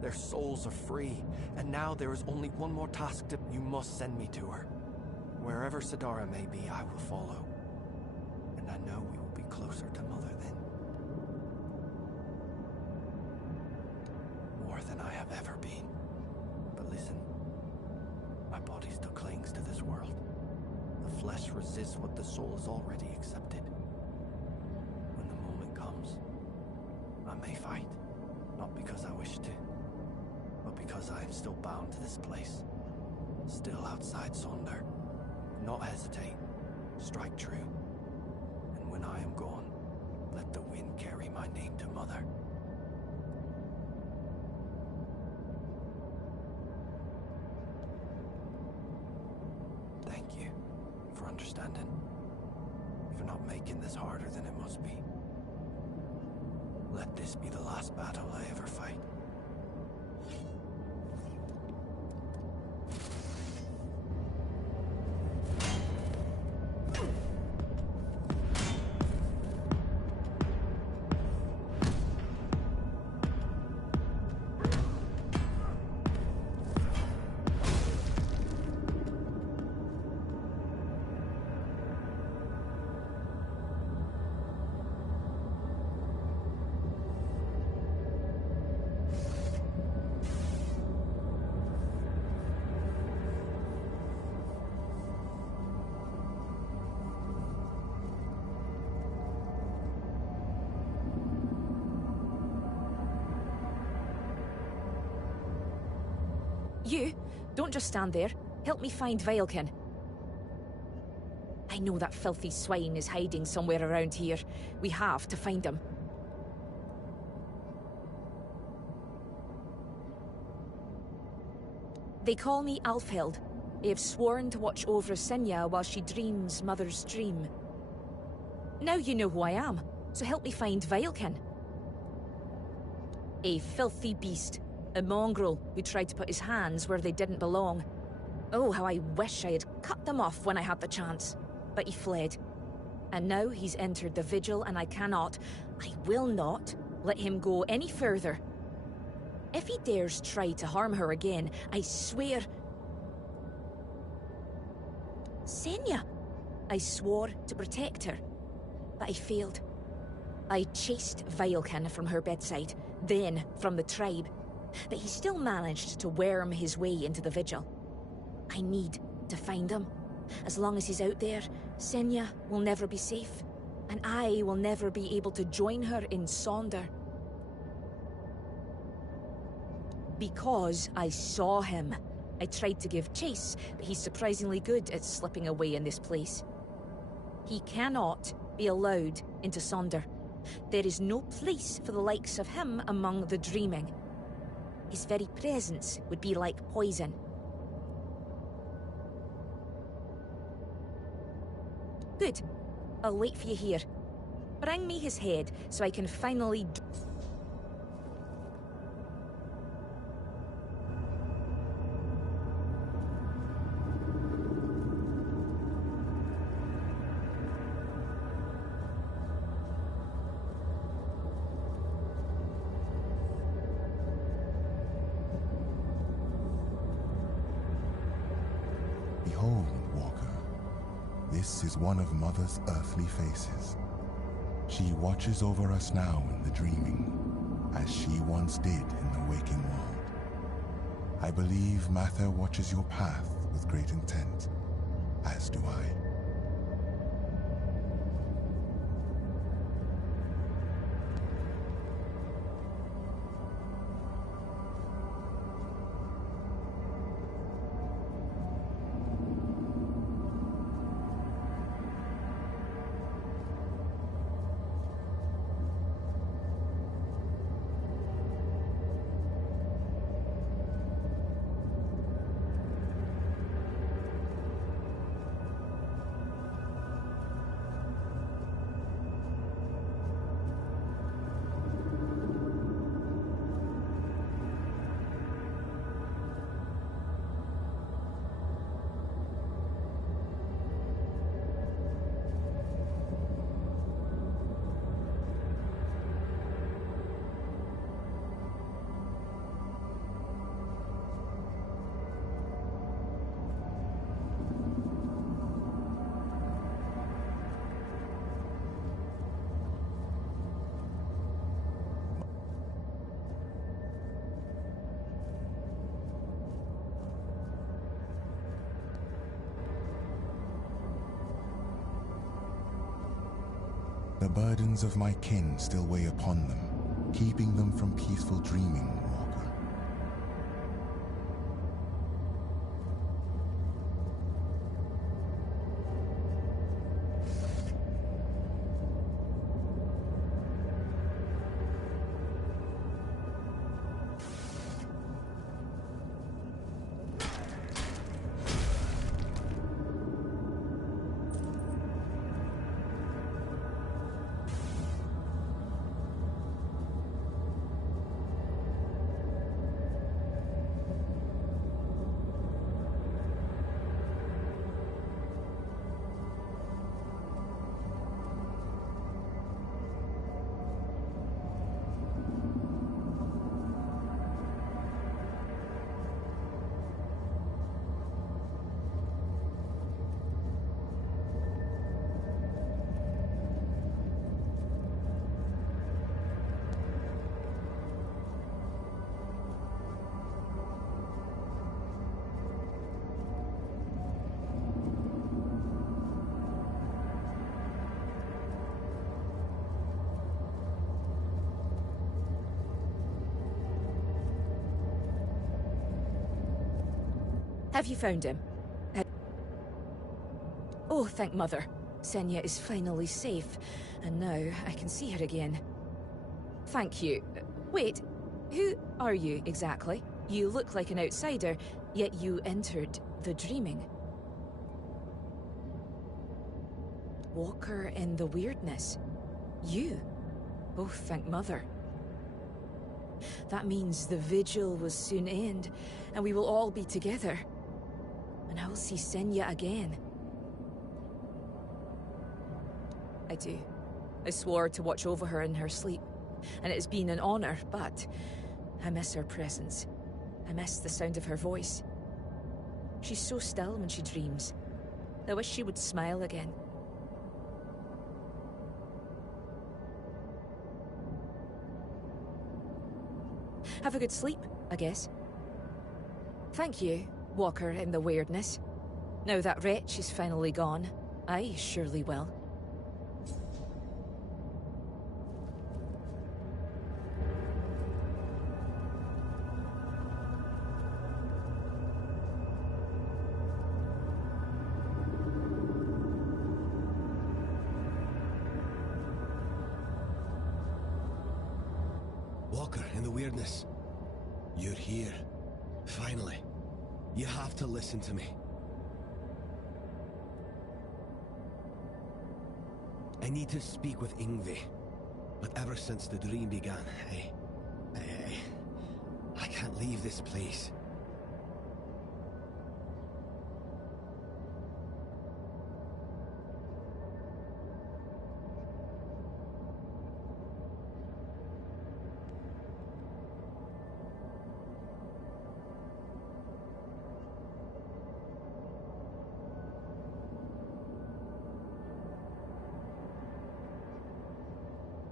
Their souls are free, and now there is only one more task to... You must send me to her. Wherever Sidara may be, I will follow. And I know we will be closer to Mother then. More than I have ever been. But listen, my body still clings to this world. The flesh resists what the soul has already accepted. When the moment comes, I may fight. Not because I wish to, but because I am still bound to this place. Still outside Sonder. Not hesitate. Strike true. And when I am gone, let the wind carry my name to Mother. Thank you for understanding. For not making this harder than it must be. Let this be the last battle I ever fight. You, don't just stand there. Help me find Vilekin. I know that filthy swine is hiding somewhere around here. We have to find him. They call me Alfhild. I have sworn to watch over Senya while she dreams Mother's dream. Now you know who I am, so help me find Vilekin. A filthy beast. A mongrel who tried to put his hands where they didn't belong. Oh, how I wish I had cut them off when I had the chance. But he fled. And now he's entered the Vigil and I will not, let him go any further. If he dares try to harm her again, I swear... Senya! I swore to protect her, but I failed. I chased Vilekin from her bedside, then from the tribe. But he still managed to worm his way into the Vigil. I need to find him. As long as he's out there, Senya will never be safe, and I will never be able to join her in Sonder. Because I saw him. I tried to give chase, but he's surprisingly good at slipping away in this place. He cannot be allowed into Sonder. There is no place for the likes of him among the dreaming. His very presence would be like poison. Good. I'll wait for you here. Bring me his head so I can finally... Behold, Walker, this is one of Mother's earthly faces. She watches over us now in the dreaming, as she once did in the waking world. I believe Mather watches your path with great intent, as do I. The burdens of my kin still weigh upon them, keeping them from peaceful dreaming, Walker. Have you found him? Oh, thank Mother. Senya is finally safe, and now I can see her again. Thank you. Wait, who are you exactly? You look like an outsider, yet you entered the dreaming. Walker in the weirdness. You? Oh, thank Mother. That means the vigil will soon end, and we will all be together. And I will see Senya again. I do. I swore to watch over her in her sleep, and it has been an honor, but I miss her presence. I miss the sound of her voice. She's so still when she dreams. I wish she would smile again. Have a good sleep, I guess. Thank you, Walker in the weirdness. Now that wretch is finally gone, I surely will. Walker in the weirdness. You're here. Finally. You have to listen to me. I need to speak with Yngvi. But ever since the dream began, I can't leave this place.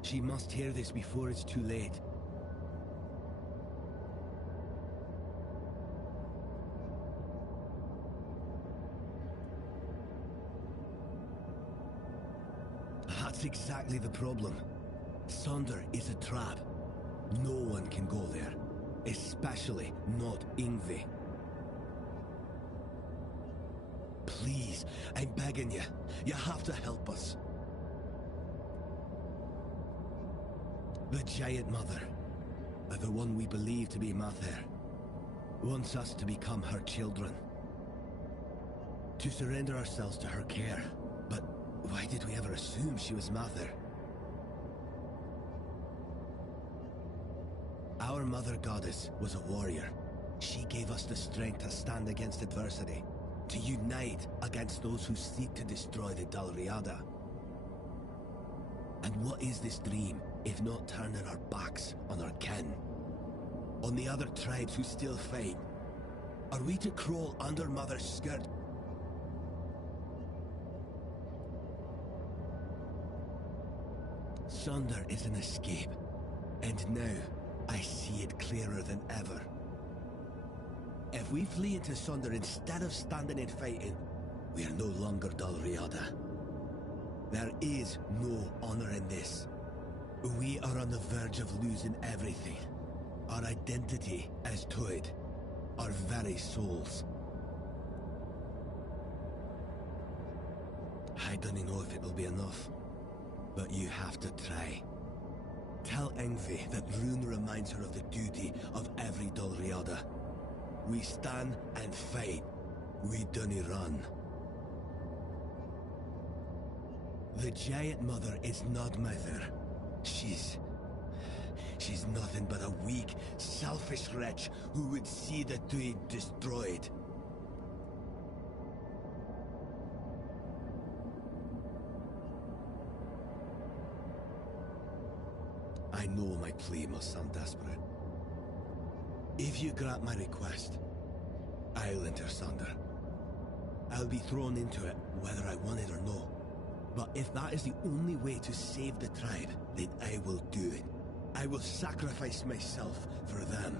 She must hear this before it's too late. That's exactly the problem. Sonder is a trap. No one can go there. Especially not Yngvi. Please, I'm begging you. You have to help us. The Giant Mother, the one we believe to be Mather, wants us to become her children. To surrender ourselves to her care. But why did we ever assume she was Mather? Our Mother Goddess was a warrior. She gave us the strength to stand against adversity, to unite against those who seek to destroy the Dalriada. And what is this dream, if not turning our backs on our kin? On the other tribes who still fight? Are we to crawl under Mother's skirt? Sonder is an escape, and now I see it clearer than ever. If we flee into Sonder instead of standing and fighting, we are no longer Dalriada. There is no honor in this. We are on the verge of losing everything. Our identity as Toyd. Our very souls. I don't know if it'll be enough, but you have to try. Tell Ingvi that Rune reminds her of the duty of every Dalriada. We stand and fight. We dunny run. The Giant Mother is not mother. She's nothing but a weak, selfish wretch who would see the Tuig destroyed. I know my plea must sound desperate. If you grant my request, I'll enter Sunder. I'll be thrown into it, whether I want it or no. But if that is the only way to save the tribe, then I will do it. I will sacrifice myself for them.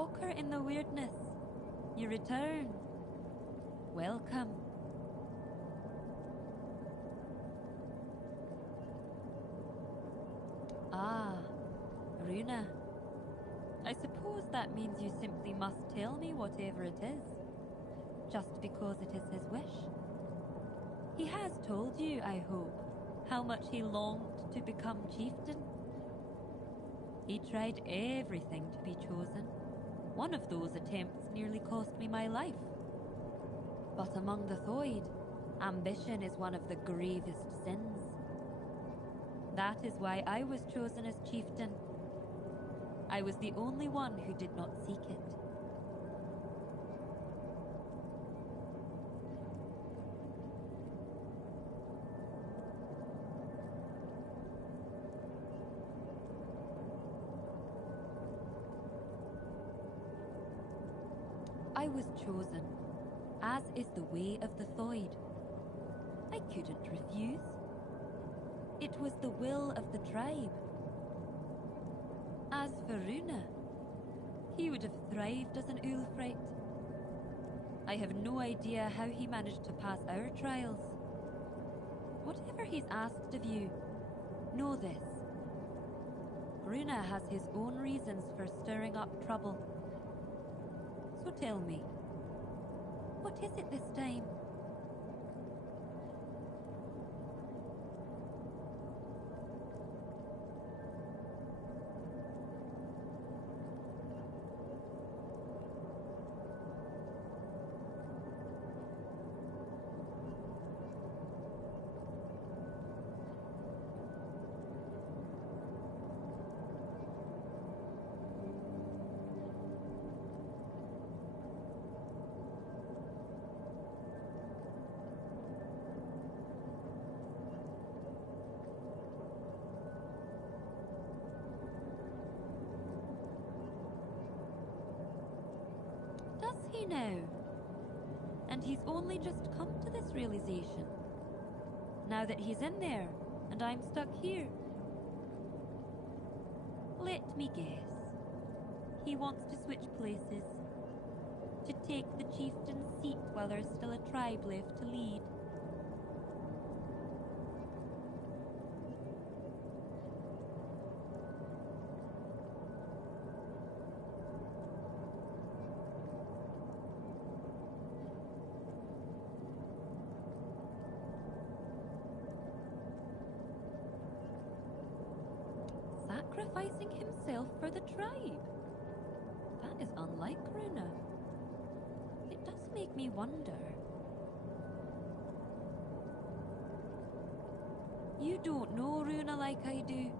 Walker in the Weirdness. You return. Welcome. Ah, Runa. I suppose that means you simply must tell me whatever it is, just because it is his wish. He has told you, I hope, how much he longed to become chieftain. He tried everything to be chosen. One of those attempts nearly cost me my life. But among the Thoid, ambition is one of the gravest sins. That is why I was chosen as chieftain. I was the only one who did not seek it. I was chosen, as is the way of the Thoid. I couldn't refuse. It was the will of the tribe. As for Runa, he would have thrived as an Ulfrite. I have no idea how he managed to pass our trials. Whatever he's asked of you, know this. Runa has his own reasons for stirring up trouble. So tell me, what is it this time? Does he now? And he's only just come to this realization. Now that he's in there, and I'm stuck here. Let me guess. He wants to switch places. To take the chieftain's seat while there's still a tribe left to lead. Sacrificing himself for the tribe. That is unlike Runa. It does make me wonder. You don't know Runa like I do.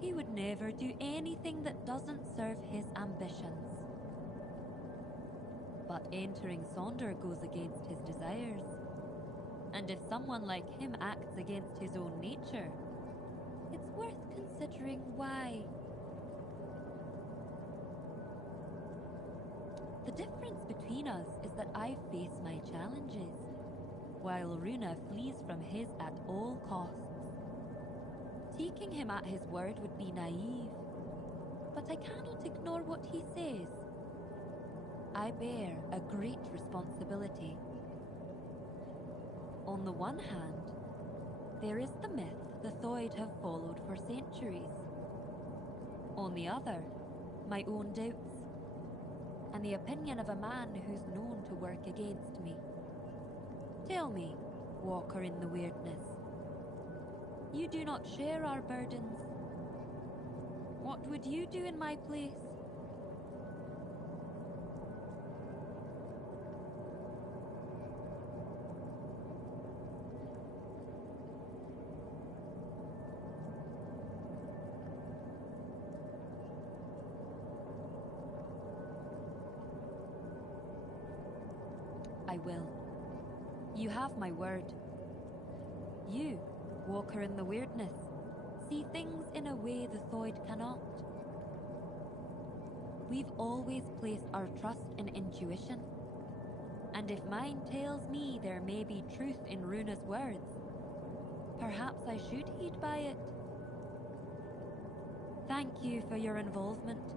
He would never do anything that doesn't serve his ambitions. But entering Sonder goes against his desires. And if someone like him acts against his own nature, it's worth considering why. The difference between us is that I face my challenges, while Runa flees from his at all costs. Taking him at his word would be naive, but I cannot ignore what he says. I bear a great responsibility. On the one hand, there is the myth the Thoid have followed for centuries. On the other, my own doubts, and the opinion of a man who's known to work against me. Tell me, Walker in the Weirdness, you do not share our burdens. What would you do in my place? I will. You have my word. You, Walker in the Weirdness, see things in a way the Thoid cannot. We've always placed our trust in intuition, and if mine tells me there may be truth in Runa's words, perhaps I should heed by it. Thank you for your involvement.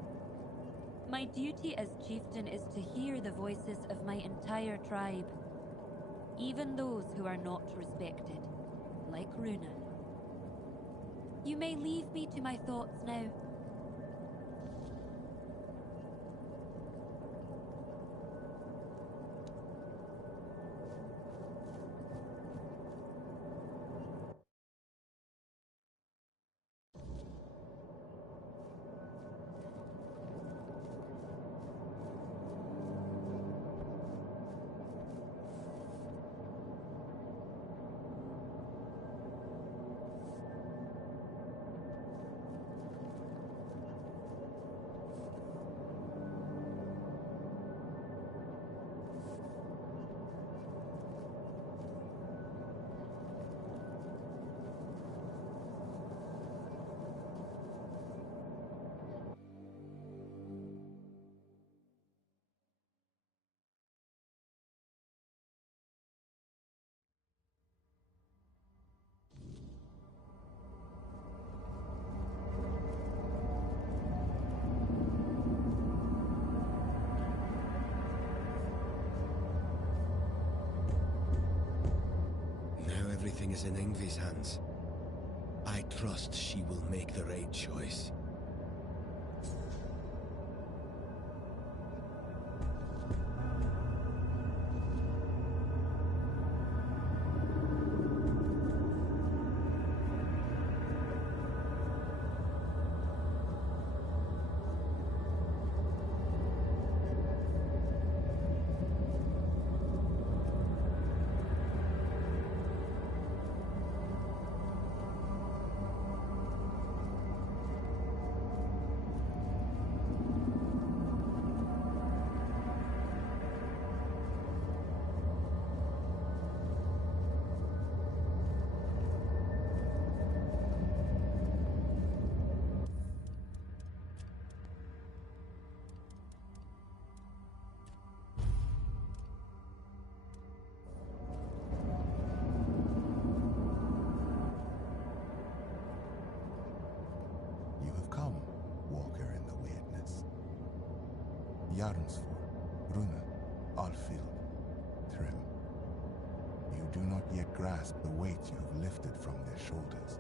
My duty as chieftain is to hear the voices of my entire tribe, even those who are not respected, like Runa. You may leave me to my thoughts now. Everything is in Ingvi's hands. I trust she will make the right choice. Jarnsford, Runa, Alfield, Trim. You do not yet grasp the weight you have lifted from their shoulders.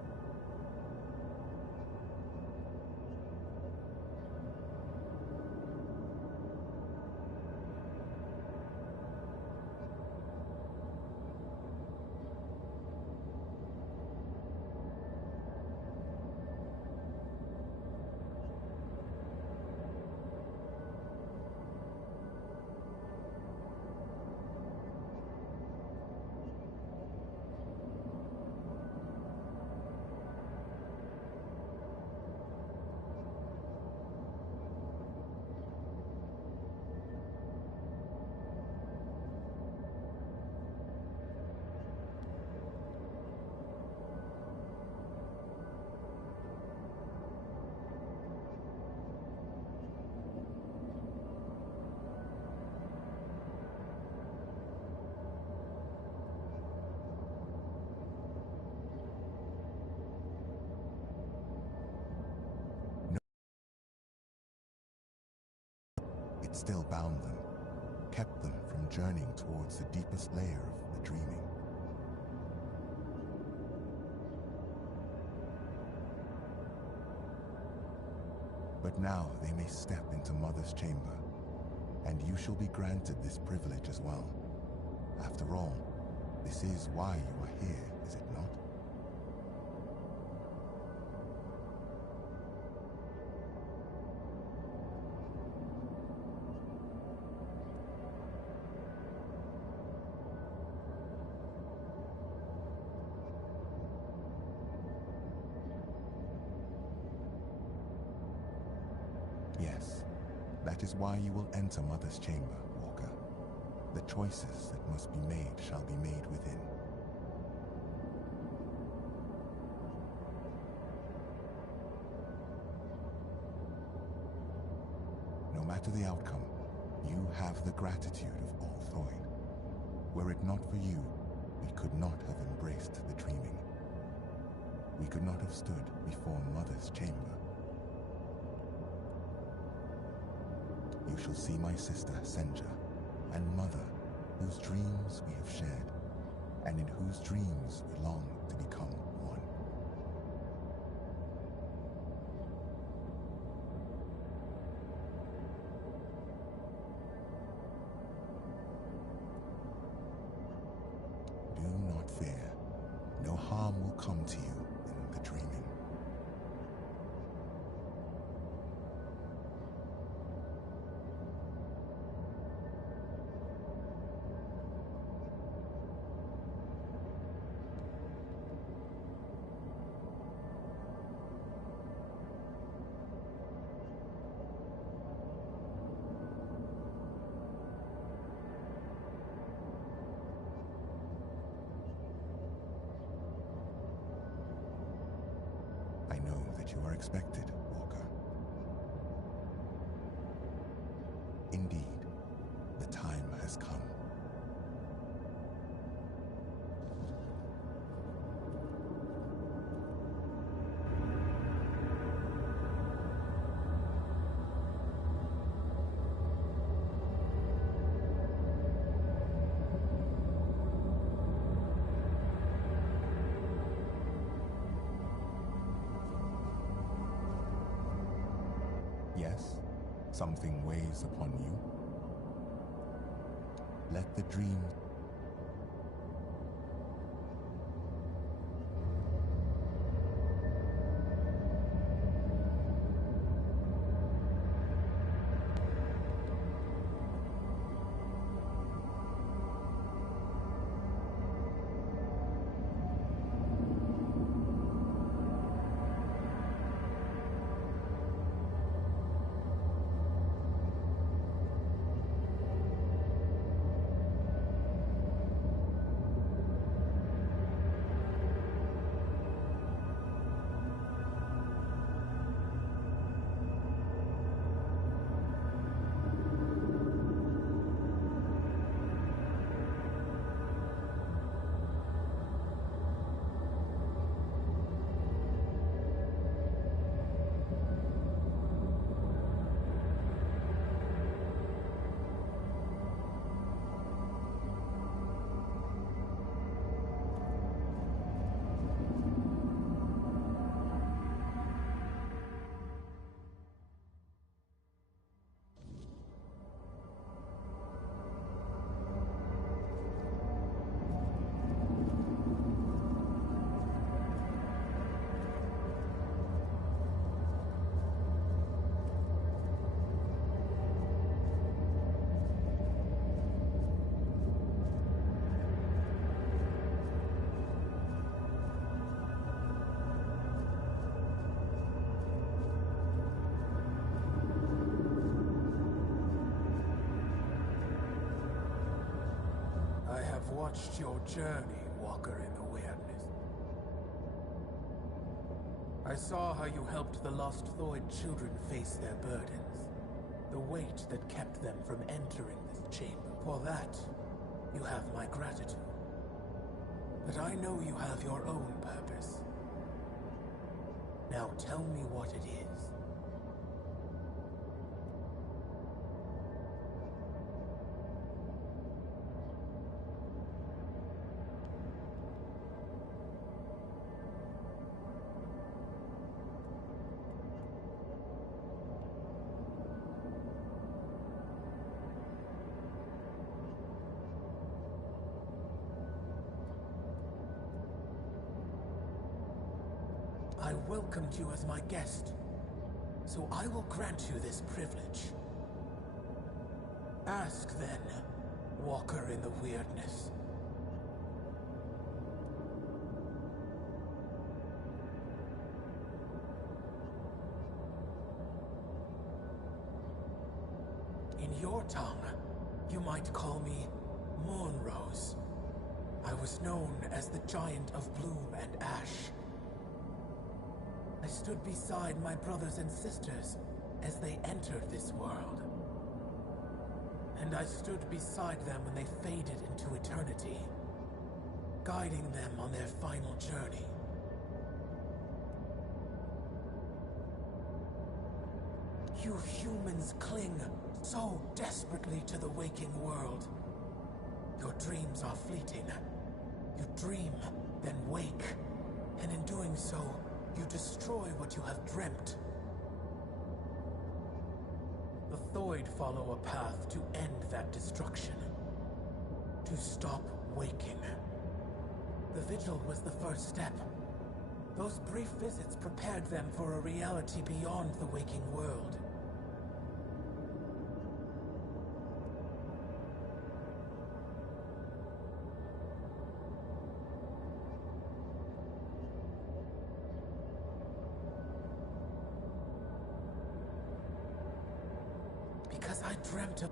It still bound them, kept them from journeying towards the deepest layer of the dreaming. But now they may step into Mother's chamber, and you shall be granted this privilege as well. After all, this is why you are here, is it not? Yes, that is why you will enter Mother's chamber, Walker. The choices that must be made shall be made within. No matter the outcome, you have the gratitude of all Thoyd. Were it not for you, we could not have embraced the dreaming. We could not have stood before Mother's chamber. shall see my sister Senja, and mother, whose dreams we have shared, and in whose dreams we long to become one. Do not fear. No harm will come to you in the dreaming. I know that you are expected, Walker. Indeed, the time has come. Yes, something weighs upon you. Let the dream I have watched your journey, Walker in the Weirdness. I saw how you helped the Lost Thoid children face their burdens, the weight that kept them from entering this chamber. For that, you have my gratitude. But I know you have your own purpose. Now tell me what it is. I welcomed you as my guest, so I will grant you this privilege. Ask then, Walker in the Weirdness. In your tongue, you might call me Moonrose. I was known as the Giant of Bloom and Ash. I stood beside my brothers and sisters as they entered this world. And I stood beside them when they faded into eternity, guiding them on their final journey. You humans cling so desperately to the waking world. Your dreams are fleeting. You dream, then wake, and in doing so, you destroy what you have dreamt. The Thoid follow a path to end that destruction. To stop waking. The vigil was the first step. Those brief visits prepared them for a reality beyond the waking world. Because I dreamt of...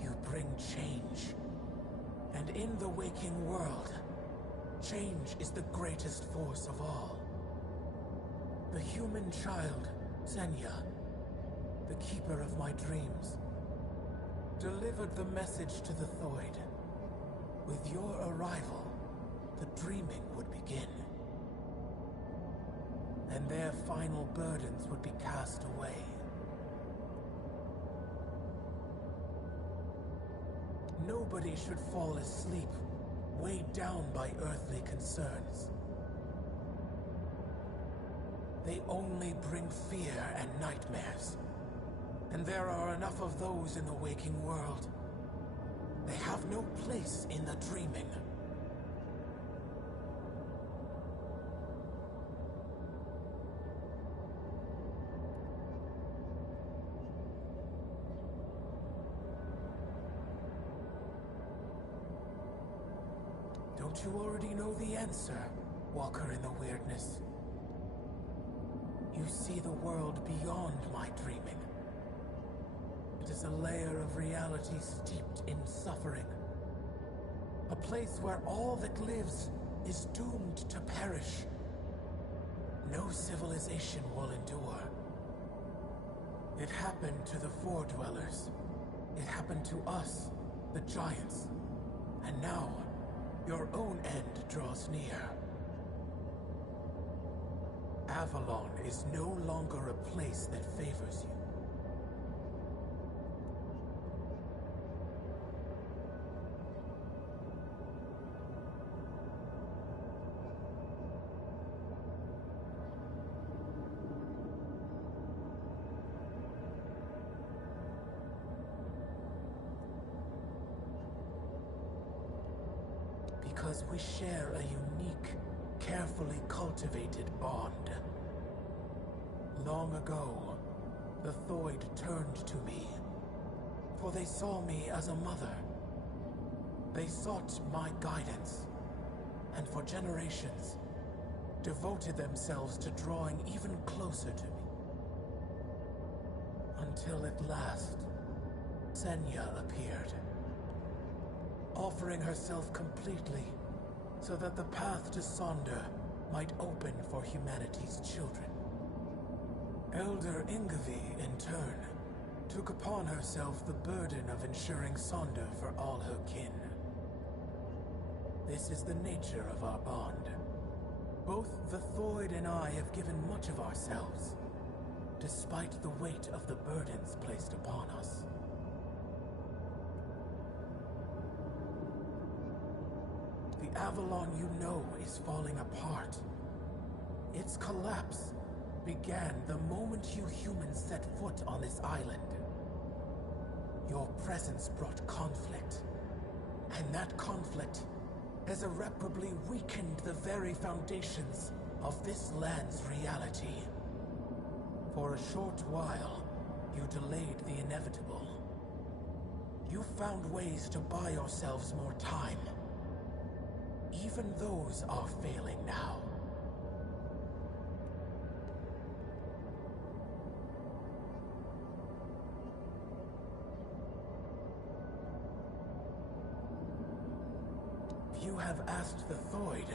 You bring change. And in the waking world, change is the greatest force of all. The human child, Senya, the keeper of my dreams, delivered the message to the Thoid. With your arrival, the dreaming would begin. And their final burdens would be cast away. Nobody should fall asleep, weighed down by earthly concerns. They only bring fear and nightmares. And there are enough of those in the waking world. They have no place in the dreaming. Don't you already know the answer, Walker in the Weirdness? You see the world beyond my dreaming. It is a layer of reality steeped in suffering. A place where all that lives is doomed to perish. No civilization will endure. It happened to the Four Dwellers. It happened to us, the Giants. And now, your own end draws near. Avalon is no longer a place that favors you. Because we share a unique, carefully cultivated bond. Long ago, the Thoid turned to me, for they saw me as a mother. They sought my guidance, and for generations, devoted themselves to drawing even closer to me. Until at last, Senya appeared, offering herself completely so that the path to Sonder might open for humanity's children. Elder Ingvi, in turn, took upon herself the burden of ensuring Sonder for all her kin. This is the nature of our bond. Both the Thoid and I have given much of ourselves, despite the weight of the burdens placed upon us. The Avalon you know is falling apart. Its collapse began the moment you humans set foot on this island. Your presence brought conflict, and that conflict has irreparably weakened the very foundations of this land's reality. For a short while, you delayed the inevitable. You found ways to buy yourselves more time. Even those are failing now. If you have asked the Thoid,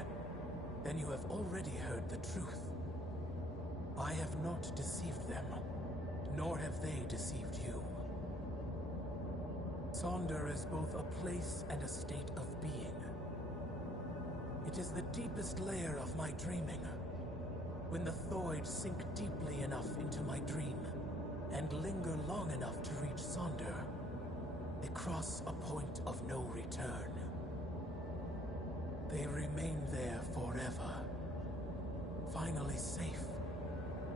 then you have already heard the truth. I have not deceived them, nor have they deceived you. Sonder is both a place and a state of being. It is the deepest layer of my dreaming, When the Thoid sink deeply enough into my dream, and linger long enough to reach Sonder, they cross a point of no return. They remain there forever, finally safe,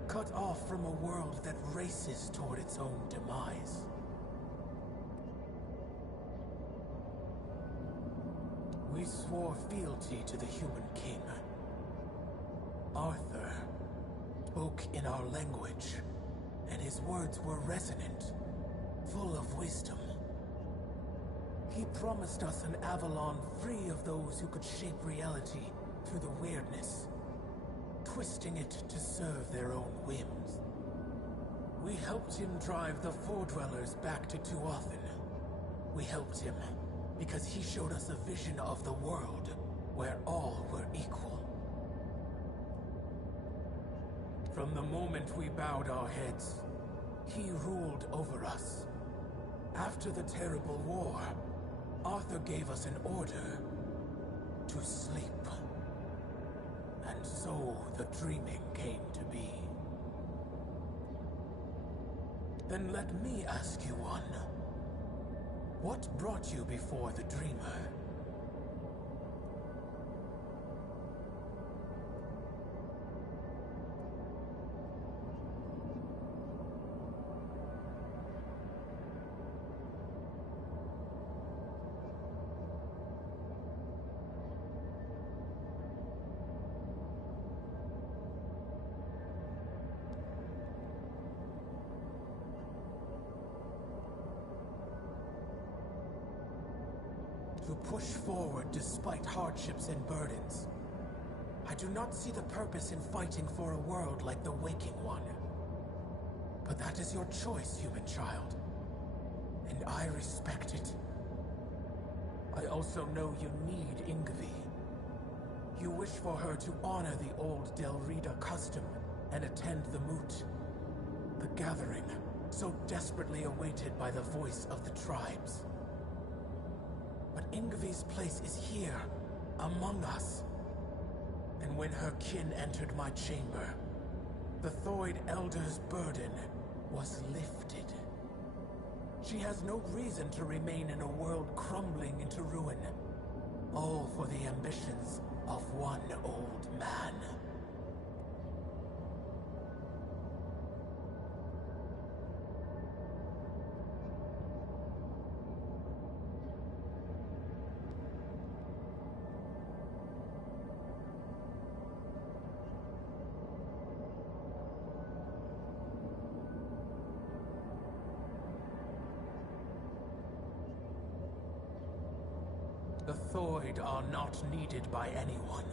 cut off from a world that races toward its own demise. We swore fealty to the human king. Arthur spoke in our language, and his words were resonant, full of wisdom. He promised us an Avalon free of those who could shape reality through the weirdness, twisting it to serve their own whims. We helped him drive the Foredwellers back to Tuathan. We helped him because he showed us a vision of the world where all were equal. From the moment we bowed our heads, he ruled over us. After the terrible war, Arthur gave us an order to sleep. And so the dreaming came to be. Then let me ask you one. What brought you before the dreamer? To push forward despite hardships and burdens. I do not see the purpose in fighting for a world like the waking one. But that is your choice, human child. And I respect it. I also know you need Ingvi. You wish for her to honor the old Del Rita custom and attend the moot. The gathering, so desperately awaited by the voice of the tribes. But Ingvi's place is here, among us. And when her kin entered my chamber, the Thoid Elder's burden was lifted. She has no reason to remain in a world crumbling into ruin, all for the ambitions of one old man. The Thoid are not needed by anyone.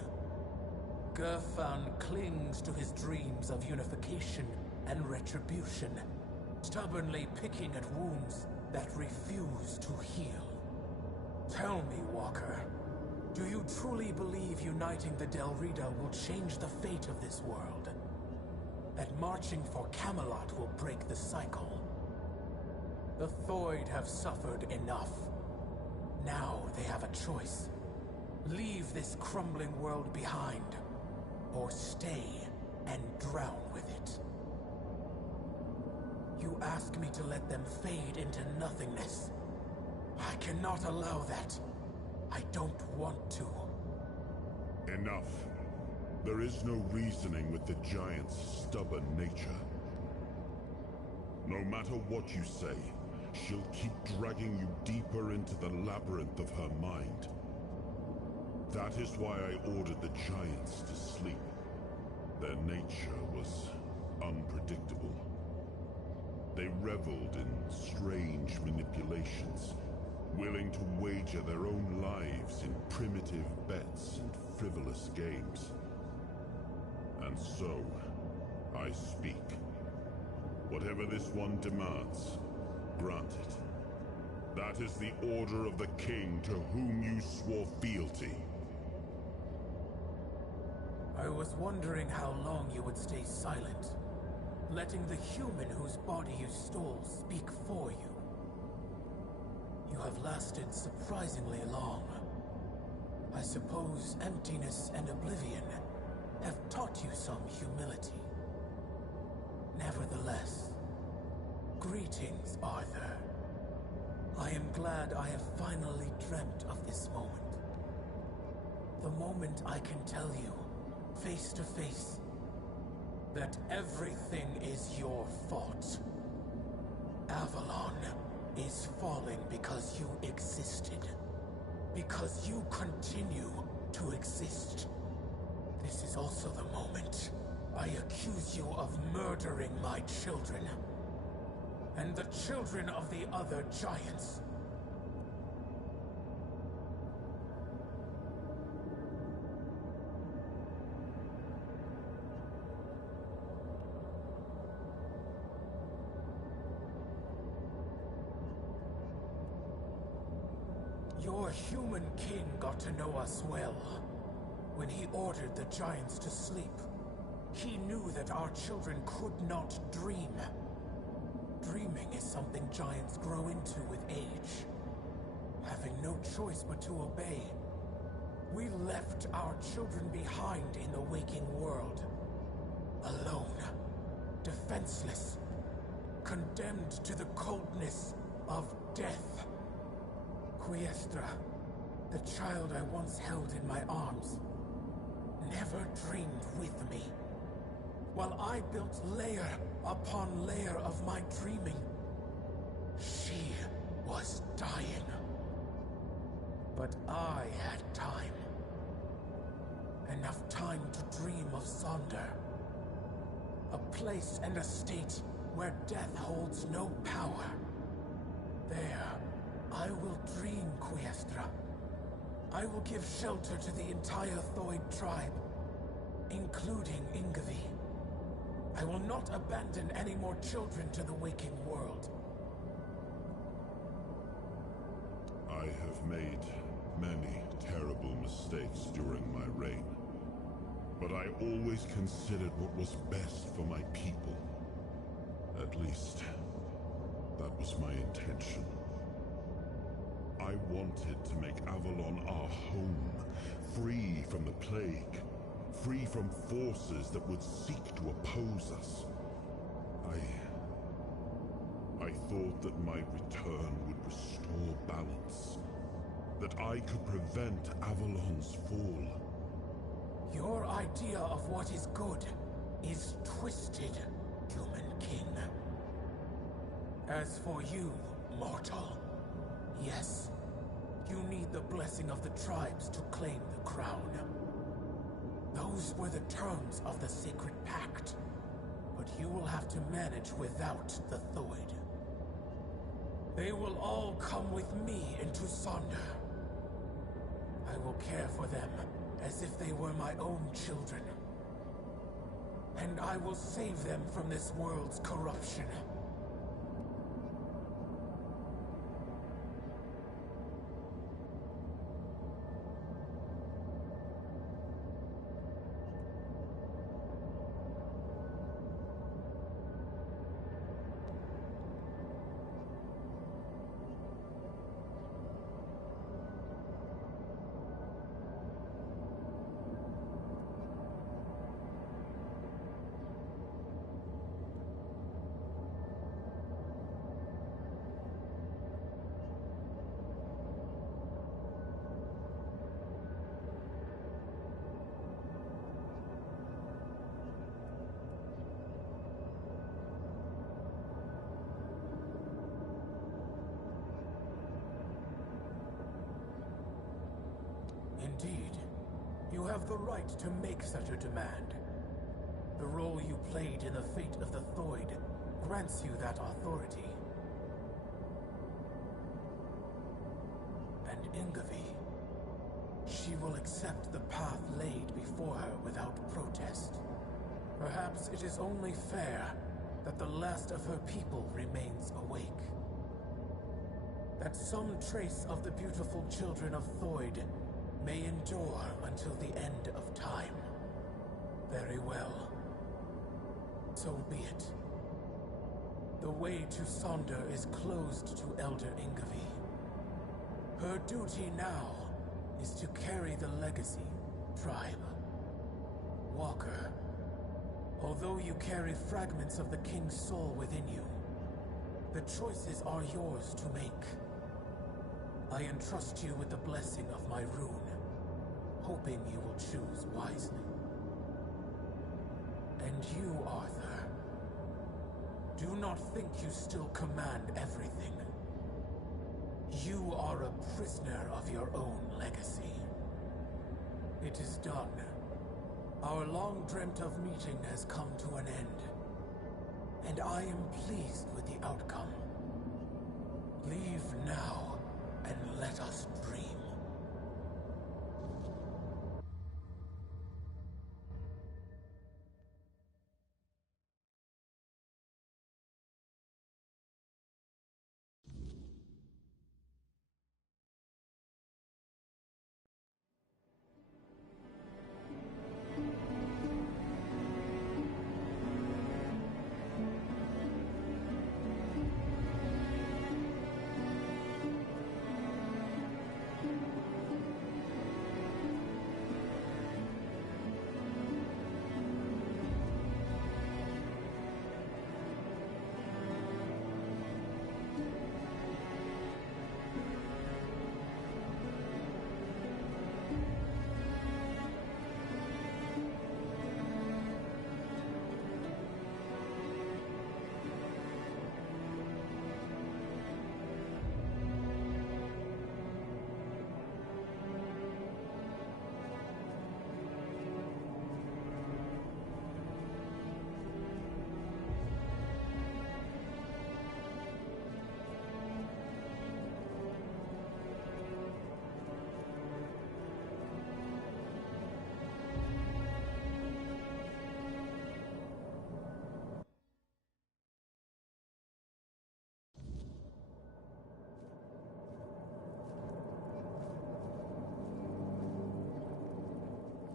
Gerfan clings to his dreams of unification and retribution, stubbornly picking at wounds that refuse to heal. Tell me, Walker, do you truly believe uniting the Del Rita will change the fate of this world? That marching for Camelot will break the cycle? The Thoid have suffered enough. Now they have a choice. Leave this crumbling world behind, or stay and drown with it. You ask me to let them fade into nothingness. I cannot allow that. I don't want to. Enough. There is no reasoning with the giant's stubborn nature. No matter what you say, she'll keep dragging you deeper into the labyrinth of her mind. That is why I ordered the giants to sleep. Their nature was unpredictable. They reveled in strange manipulations, willing to wager their own lives in primitive bets and frivolous games. And so, I speak. Whatever this one demands, grant it. That is the order of the king to whom you swore fealty. I was wondering how long you would stay silent, letting the human whose body you stole speak for you. You have lasted surprisingly long. I suppose emptiness and oblivion have taught you some humility. Nevertheless, greetings, Arthur. I am glad I have finally dreamt of this moment. The moment I can tell you, face to face, that everything is your fault. Avalon is falling because you existed. Because you continue to exist. This is also the moment I accuse you of murdering my children. And the children of the other giants. Your human king got to know us well. When he ordered the giants to sleep, he knew that our children could not dream. Dreaming is something giants grow into with age. Having no choice but to obey, we left our children behind in the waking world. Alone, defenseless, condemned to the coldness of death. Quiestra, the child I once held in my arms, never dreamed with me. While I built layer upon layer of my dreaming, she was dying. But I had time. Enough time to dream of Sonder. A place and a state where death holds no power. There, I will dream, Quiestra. I will give shelter to the entire Thoid tribe, including Ingavi. I will not abandon any more children to the waking world. I have made many terrible mistakes during my reign, but I always considered what was best for my people. At least, that was my intention. I wanted to make Avalon our home, free from the plague, free from forces that would seek to oppose us. I thought that my return would restore balance, that I could prevent Avalon's fall. Your idea of what is good is twisted, human king. As for you, mortal, yes, you need the blessing of the tribes to claim the crown. Those were the terms of the sacred pact, but you will have to manage without the Thoid. They will all come with me into Sonder. I will care for them as if they were my own children. And I will save them from this world's corruption. Indeed, you have the right to make such a demand. The role you played in the fate of the Thoid grants you that authority. And Ingavi, she will accept the path laid before her without protest. Perhaps it is only fair that the last of her people remains awake. That some trace of the beautiful children of Thoid may endure until the end of time. Very well. So be it. The way to Sonder is closed to Elder Ingavi. Her duty now is to carry the legacy, tribe. Walker. Although you carry fragments of the King's soul within you, the choices are yours to make. I entrust you with the blessing of my rune, hoping you will choose wisely. And you, Arthur, do not think you still command everything. You are a prisoner of your own legacy. It is done. Our long-dreamt-of meeting has come to an end, and I am pleased with the outcome. Leave now, and let us dream.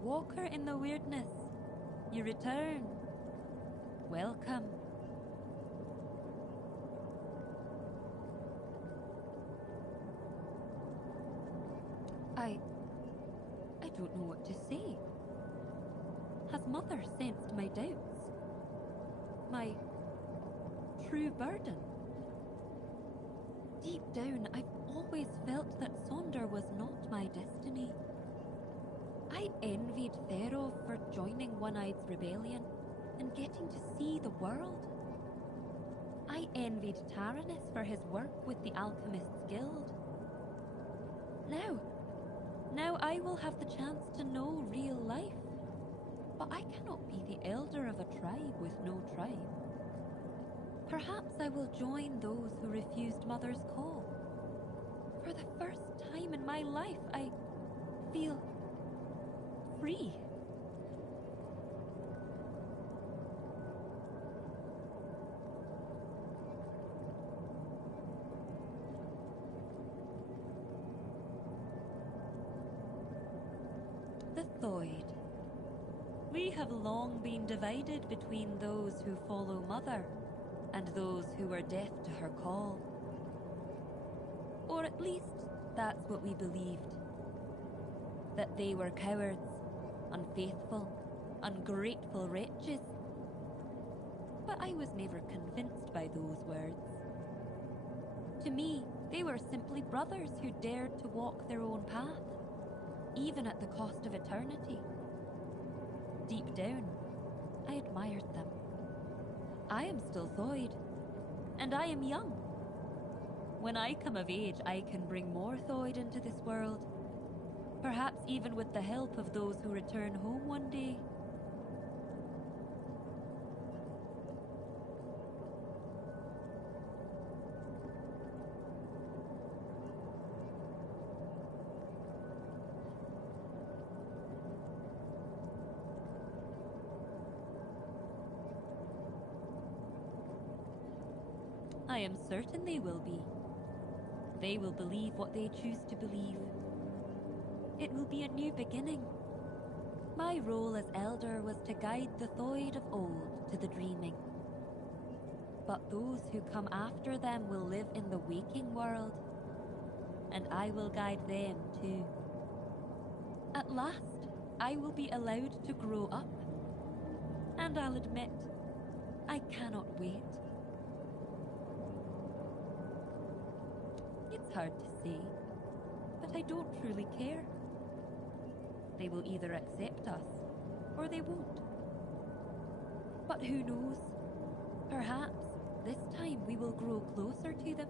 Walker in the weirdness, you return. Welcome. I don't know what to say. Has Mother sensed my doubts? My true burden? Deep down, I've always felt that Sonder was not my destiny. I envied Thero for joining One-Eye's rebellion and getting to see the world. I envied Taranis for his work with the Alchemists Guild. Now I will have the chance to know real life. But I cannot be the elder of a tribe with no tribe. Perhaps I will join those who refused Mother's call. For the first time in my life, I feel free. The Thoid. We have long been divided between those who follow Mother and those who are deaf to her call. Or at least that's what we believed. That they were cowards, unfaithful, ungrateful wretches. But I was never convinced by those words. To me, they were simply brothers who dared to walk their own path, even at the cost of eternity. Deep down, I admired them. I am still Thoid, and I am young. When I come of age, I can bring more Thoid into this world. Perhaps even with the help of those who return home one day. I am certain they will be. They will believe what they choose to believe. It will be a new beginning. My role as Elder was to guide the Thoid of old to the dreaming. But those who come after them will live in the waking world, and I will guide them too. At last, I will be allowed to grow up And I'll admit, I cannot wait. It's hard to say, but I don't truly care. They will either accept us, or they won't. But who knows? Perhaps this time we will grow closer to them.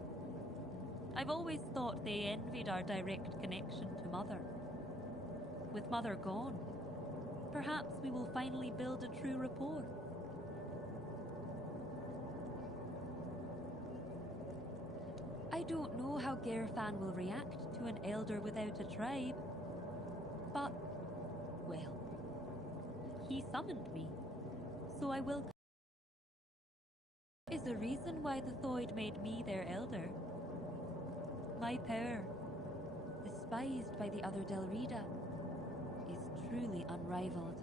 I've always thought they envied our direct connection to Mother. With Mother gone, perhaps we will finally build a true rapport. I don't know how Gerfan will react to an elder without a tribe, but, well, he summoned me, so I will. Is the reason why the Thoid made me their elder. My power, despised by the other Delrida, is truly unrivaled.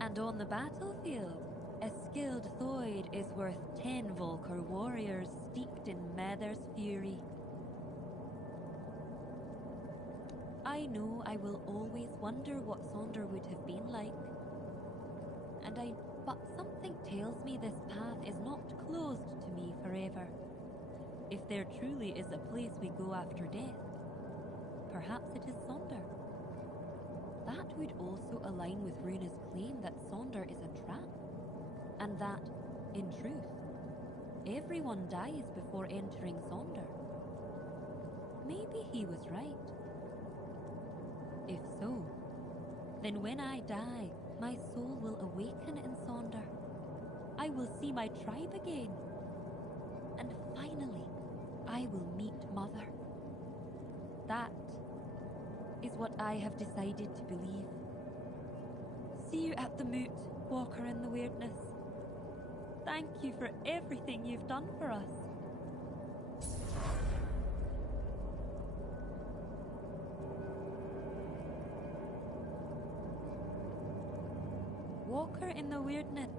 And on the battlefield, a skilled Thoid is worth 10 Volker warriors steeped in Mather's fury. I know I will always wonder what Sonder would have been like. But something tells me this path is not closed to me forever. If there truly is a place we go after death, perhaps it is Sonder. That would also align with Runa's claim that Sonder is a trap, and that, in truth, everyone dies before entering Sonder. Maybe he was right. If so, then when I die, my soul will awaken in Sonder. I will see my tribe again. And finally, I will meet Mother. That is what I have decided to believe. See you at the moot, Walker in the Weirdness. Thank you for everything you've done for us. Walker in the Weirdness.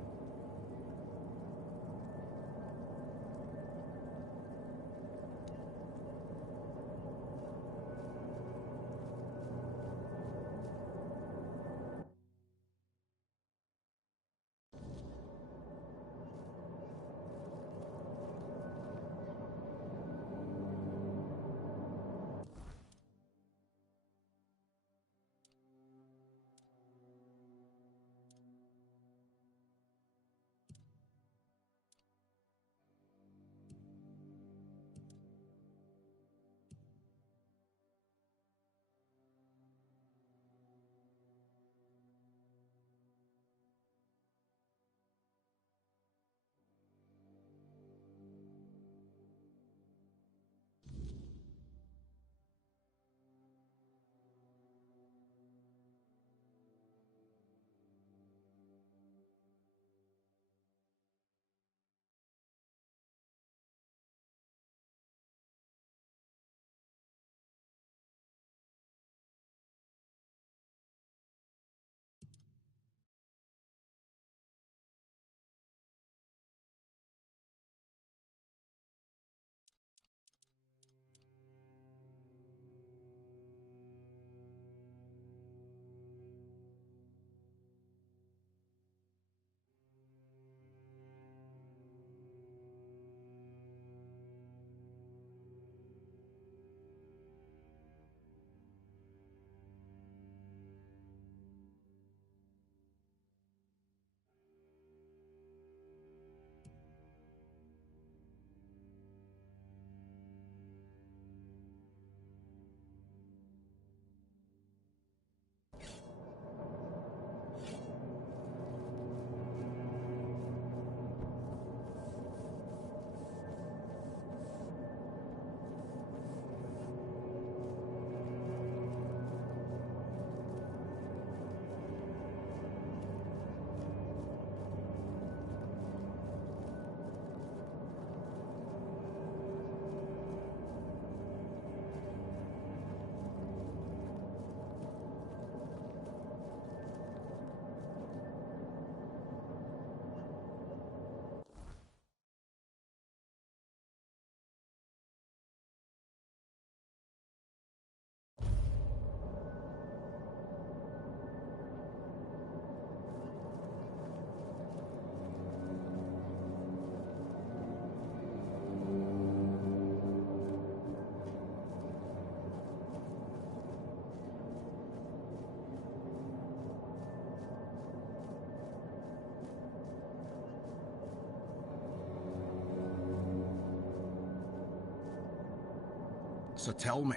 So tell me.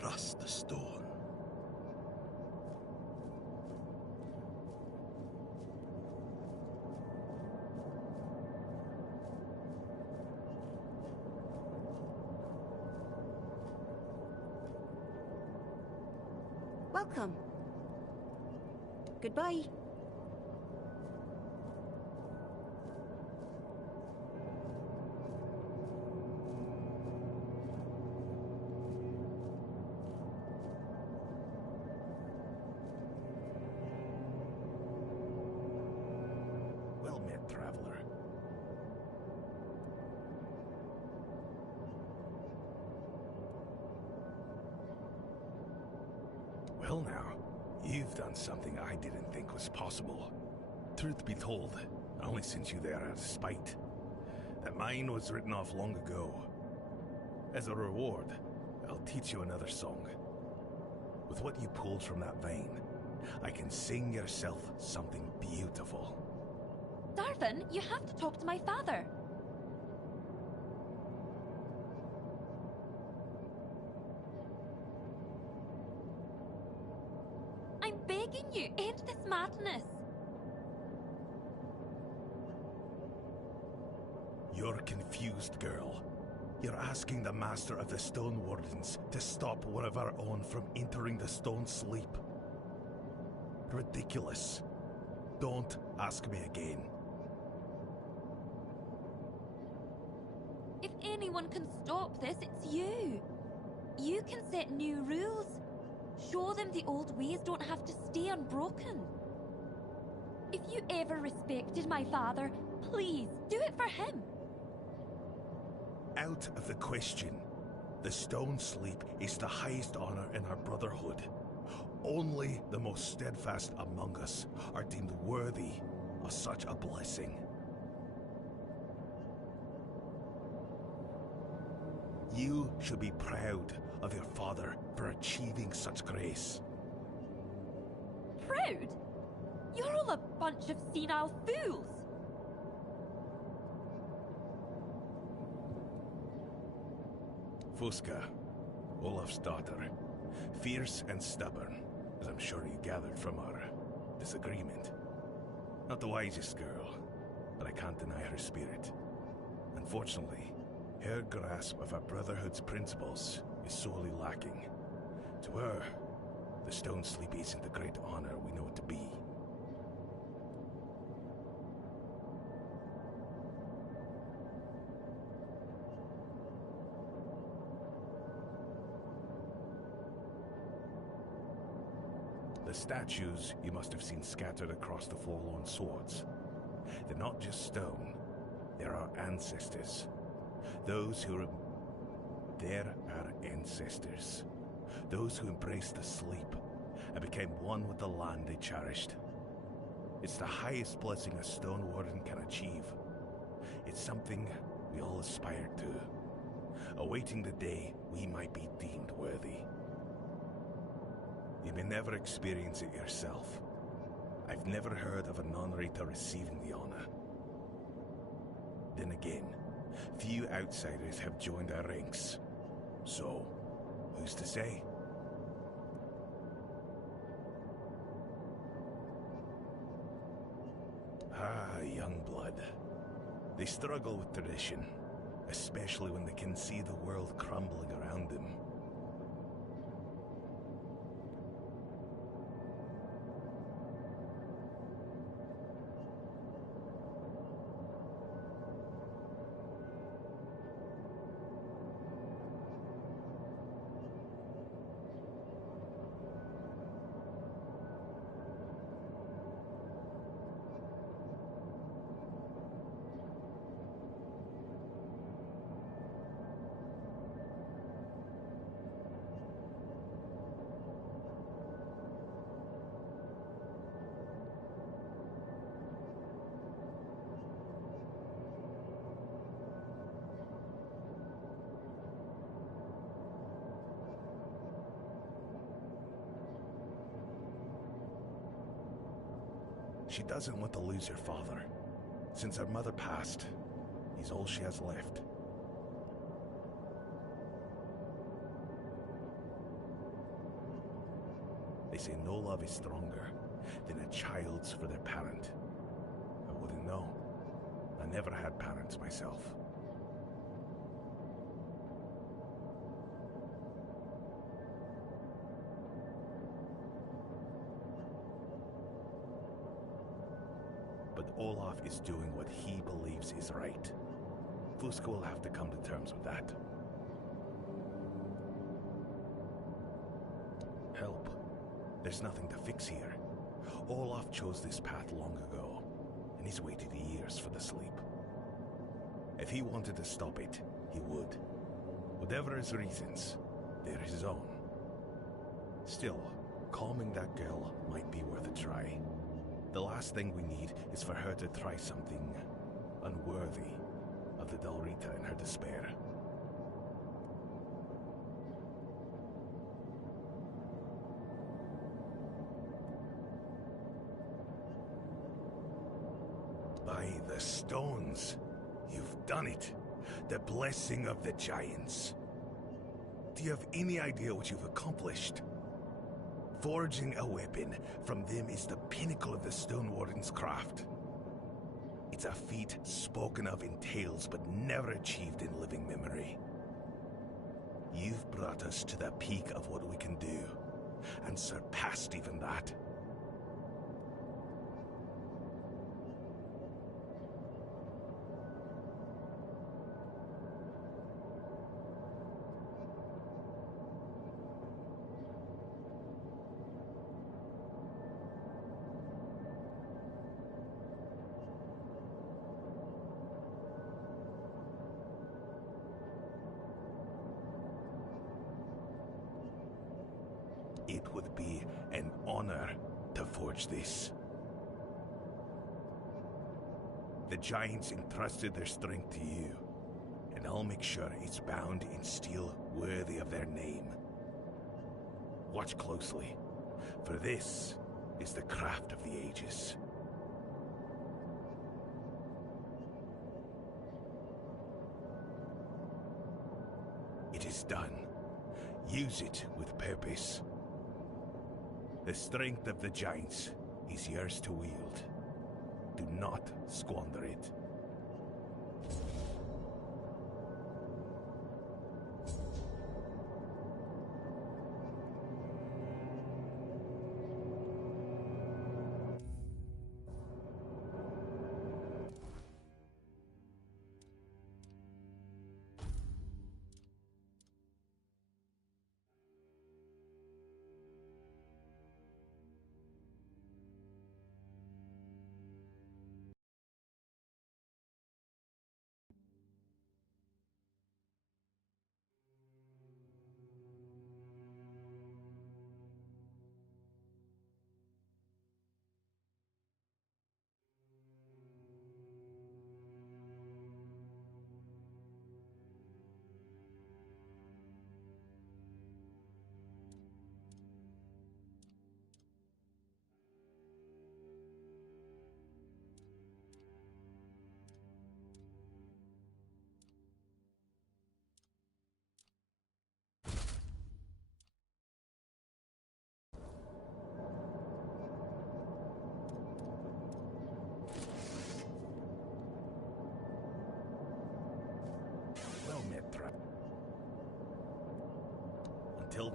Trust the stone. Welcome. Goodbye. Well met, traveler. Well now, you've done something I didn't think was possible. Truth be told, I only sent you there out of spite. That mine was written off long ago. As a reward, I'll teach you another song. With what you pulled from that vein, I can sing yourself something beautiful. Darvin, you have to talk to my father. I'm begging you, end this madness. You're confused, girl. You're asking the Master of the Stone Wardens to stop one of our own from entering the Stone Sleep. Ridiculous. Don't ask me again. If anyone can stop this, it's you. You can set new rules. Show them the old ways don't have to stay unbroken. If you ever respected my father, please do it for him. Out of the question. The Stone Sleep is the highest honor in our brotherhood. Only the most steadfast among us are deemed worthy of such a blessing. You should be proud of your father for achieving such grace. Proud? You're all a bunch of senile fools. Fusca, Olaf's daughter, fierce and stubborn, as I'm sure you gathered from our disagreement. Not the wisest girl, but I can't deny her spirit. Unfortunately, her grasp of our Brotherhood's principles is sorely lacking. To her, the Stone Sleep isn't the great honor we know it to be. The statues you must have seen scattered across the forlorn swords. They're not just stone, they're our ancestors. Those who They're our ancestors. Those who embraced the sleep and became one with the land they cherished. It's the highest blessing a stone warden can achieve. It's something we all aspire to, awaiting the day we might be deemed worthy. You may never experience it yourself. I've never heard of a non-Rita receiving the honor. Then again, few outsiders have joined our ranks. So, who's to say? Ah, young blood. They struggle with tradition, especially when they can see the world crumbling around them. She doesn't want to lose her father. Since her mother passed, he's all she has left. They say no love is stronger than a child's for their parent. I wouldn't know. I never had parents myself. But Olaf is doing what he believes is right. Fusca will have to come to terms with that. Help. There's nothing to fix here. Olaf chose this path long ago, and he's waited years for the sleep. If he wanted to stop it, he would. Whatever his reasons, they're his own. Still, calming that girl might be worth a try. The last thing we need is for her to try something unworthy of the Dalrita in her despair. By the stones, you've done it. The blessing of the giants. Do you have any idea what you've accomplished? Forging a weapon from them is the pinnacle of the Stone Warden's craft. It's a feat spoken of in tales, but never achieved in living memory. You've brought us to the peak of what we can do, and surpassed even that. It would be an honor to forge this. The giants entrusted their strength to you, and I'll make sure it's bound in steel worthy of their name. Watch closely, for this is the craft of the ages. It is done. Use it with purpose. The strength of the giants is yours to wield. Do not squander it. Well met, Trap. Until...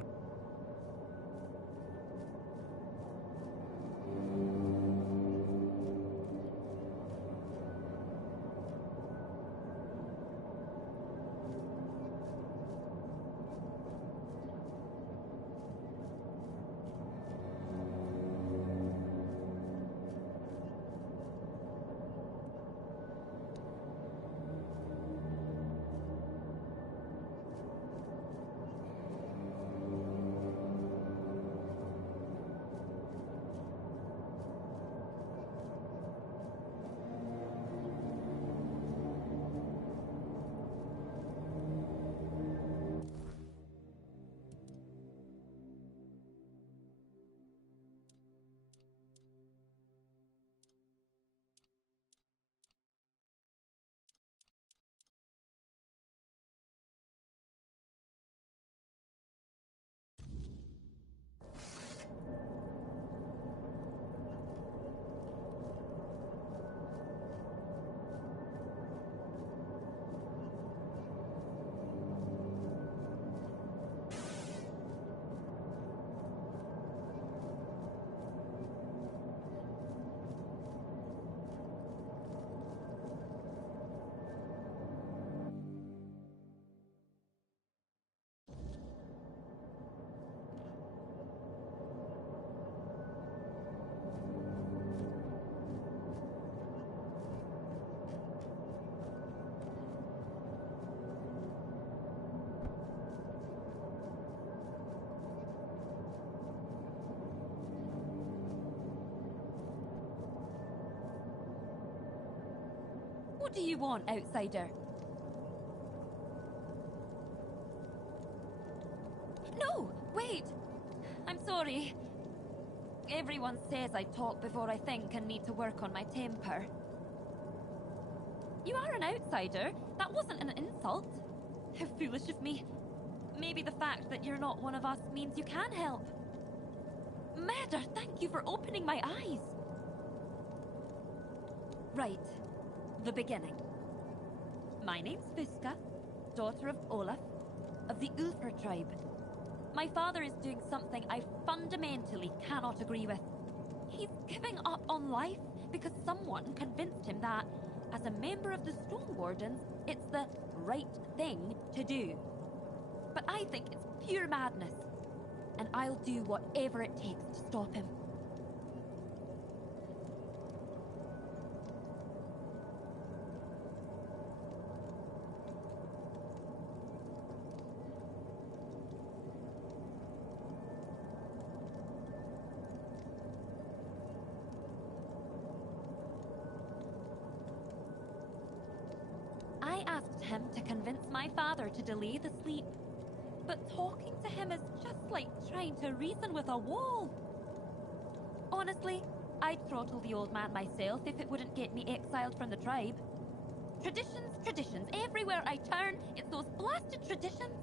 do you want, outsider? No, wait! I'm sorry. Everyone says I talk before I think and need to work on my temper. You are an outsider. That wasn't an insult. How foolish of me. Maybe the fact that you're not one of us means you can help. Murder, thank you for opening my eyes. Right. The beginning. My name's Fuska, daughter of Olaf, of the Ulfr tribe. My father is doing something I fundamentally cannot agree with. He's giving up on life because someone convinced him that, as a member of the Stone Wardens, it's the right thing to do. But I think it's pure madness, and I'll do whatever it takes to stop him. I asked him to convince my father to delay the sleep. But talking to him is just like trying to reason with a wall. Honestly, I'd throttle the old man myself if it wouldn't get me exiled from the tribe. Traditions, traditions. Everywhere I turn, it's those blasted traditions.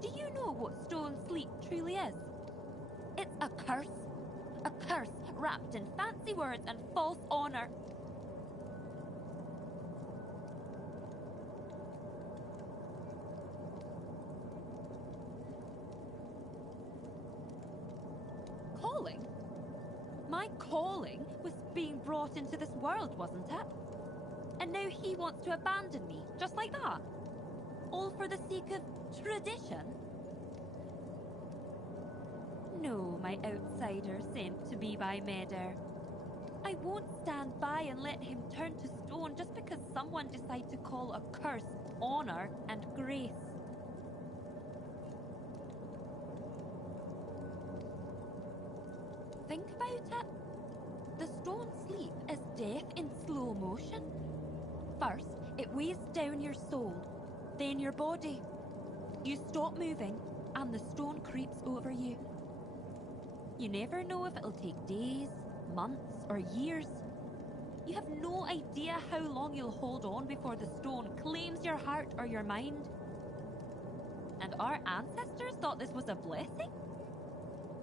Do you know what stone sleep truly is? It's a curse. A curse wrapped in fancy words and false honor. Calling? My calling was being brought into this world, wasn't it? And now he wants to abandon me, just like that? All for the sake of tradition? No, my outsider sent to me by Meder. I won't stand by and let him turn to stone just because someone decided to call a curse honor and grace. Think about it. The stone sleep is death in slow motion. First, it weighs down your soul, then your body. You stop moving, and the stone creeps over you. You never know if it'll take days, months, or years. You have no idea how long you'll hold on before the stone claims your heart or your mind. And our ancestors thought this was a blessing?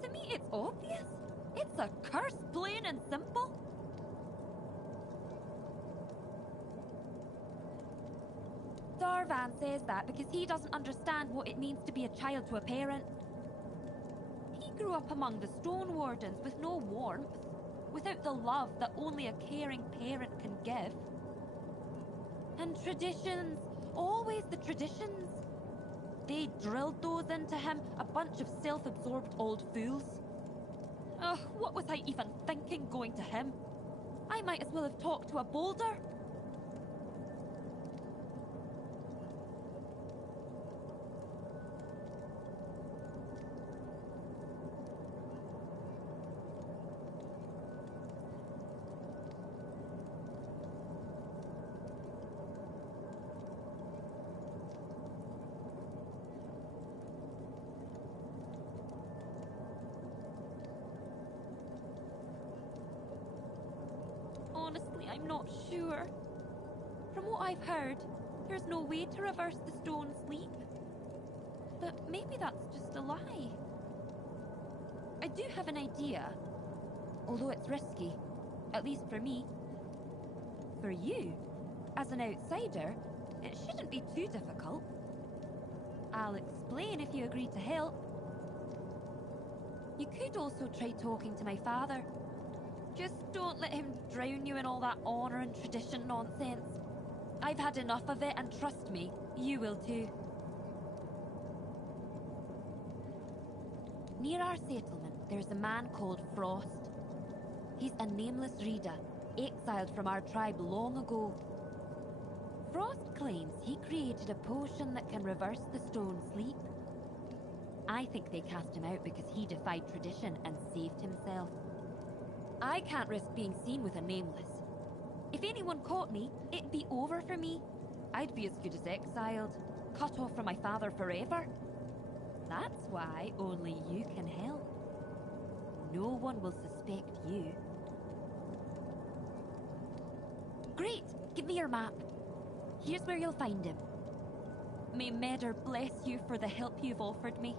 To me, it's obvious. It's a curse, plain and simple. Darvan says that because he doesn't understand what it means to be a child to a parent. He grew up among the Stone Wardens with no warmth, without the love that only a caring parent can give. And traditions, always the traditions. They drilled those into him, a bunch of self-absorbed old fools. Ugh, what was I even thinking going to him? I might as well have talked to a boulder. Honestly, I'm not sure. From what I've heard, there's no way to reverse the stone sleep. But maybe that's just a lie. I do have an idea, although it's risky, at least for me. For you, as an outsider, it shouldn't be too difficult. I'll explain if you agree to help. You could also try talking to my father. Just don't let him drown you in all that honor and tradition nonsense. I've had enough of it, and trust me, you will too. Near our settlement, there's a man called Frost. He's a nameless reader, exiled from our tribe long ago. Frost claims he created a potion that can reverse the stone sleep. I think they cast him out because he defied tradition and saved himself. I can't risk being seen with a nameless. If anyone caught me, it'd be over for me. I'd be as good as exiled, cut off from my father forever. That's why only you can help. No one will suspect you. Great! Give me your map. Here's where you'll find him. May Medder bless you for the help you've offered me.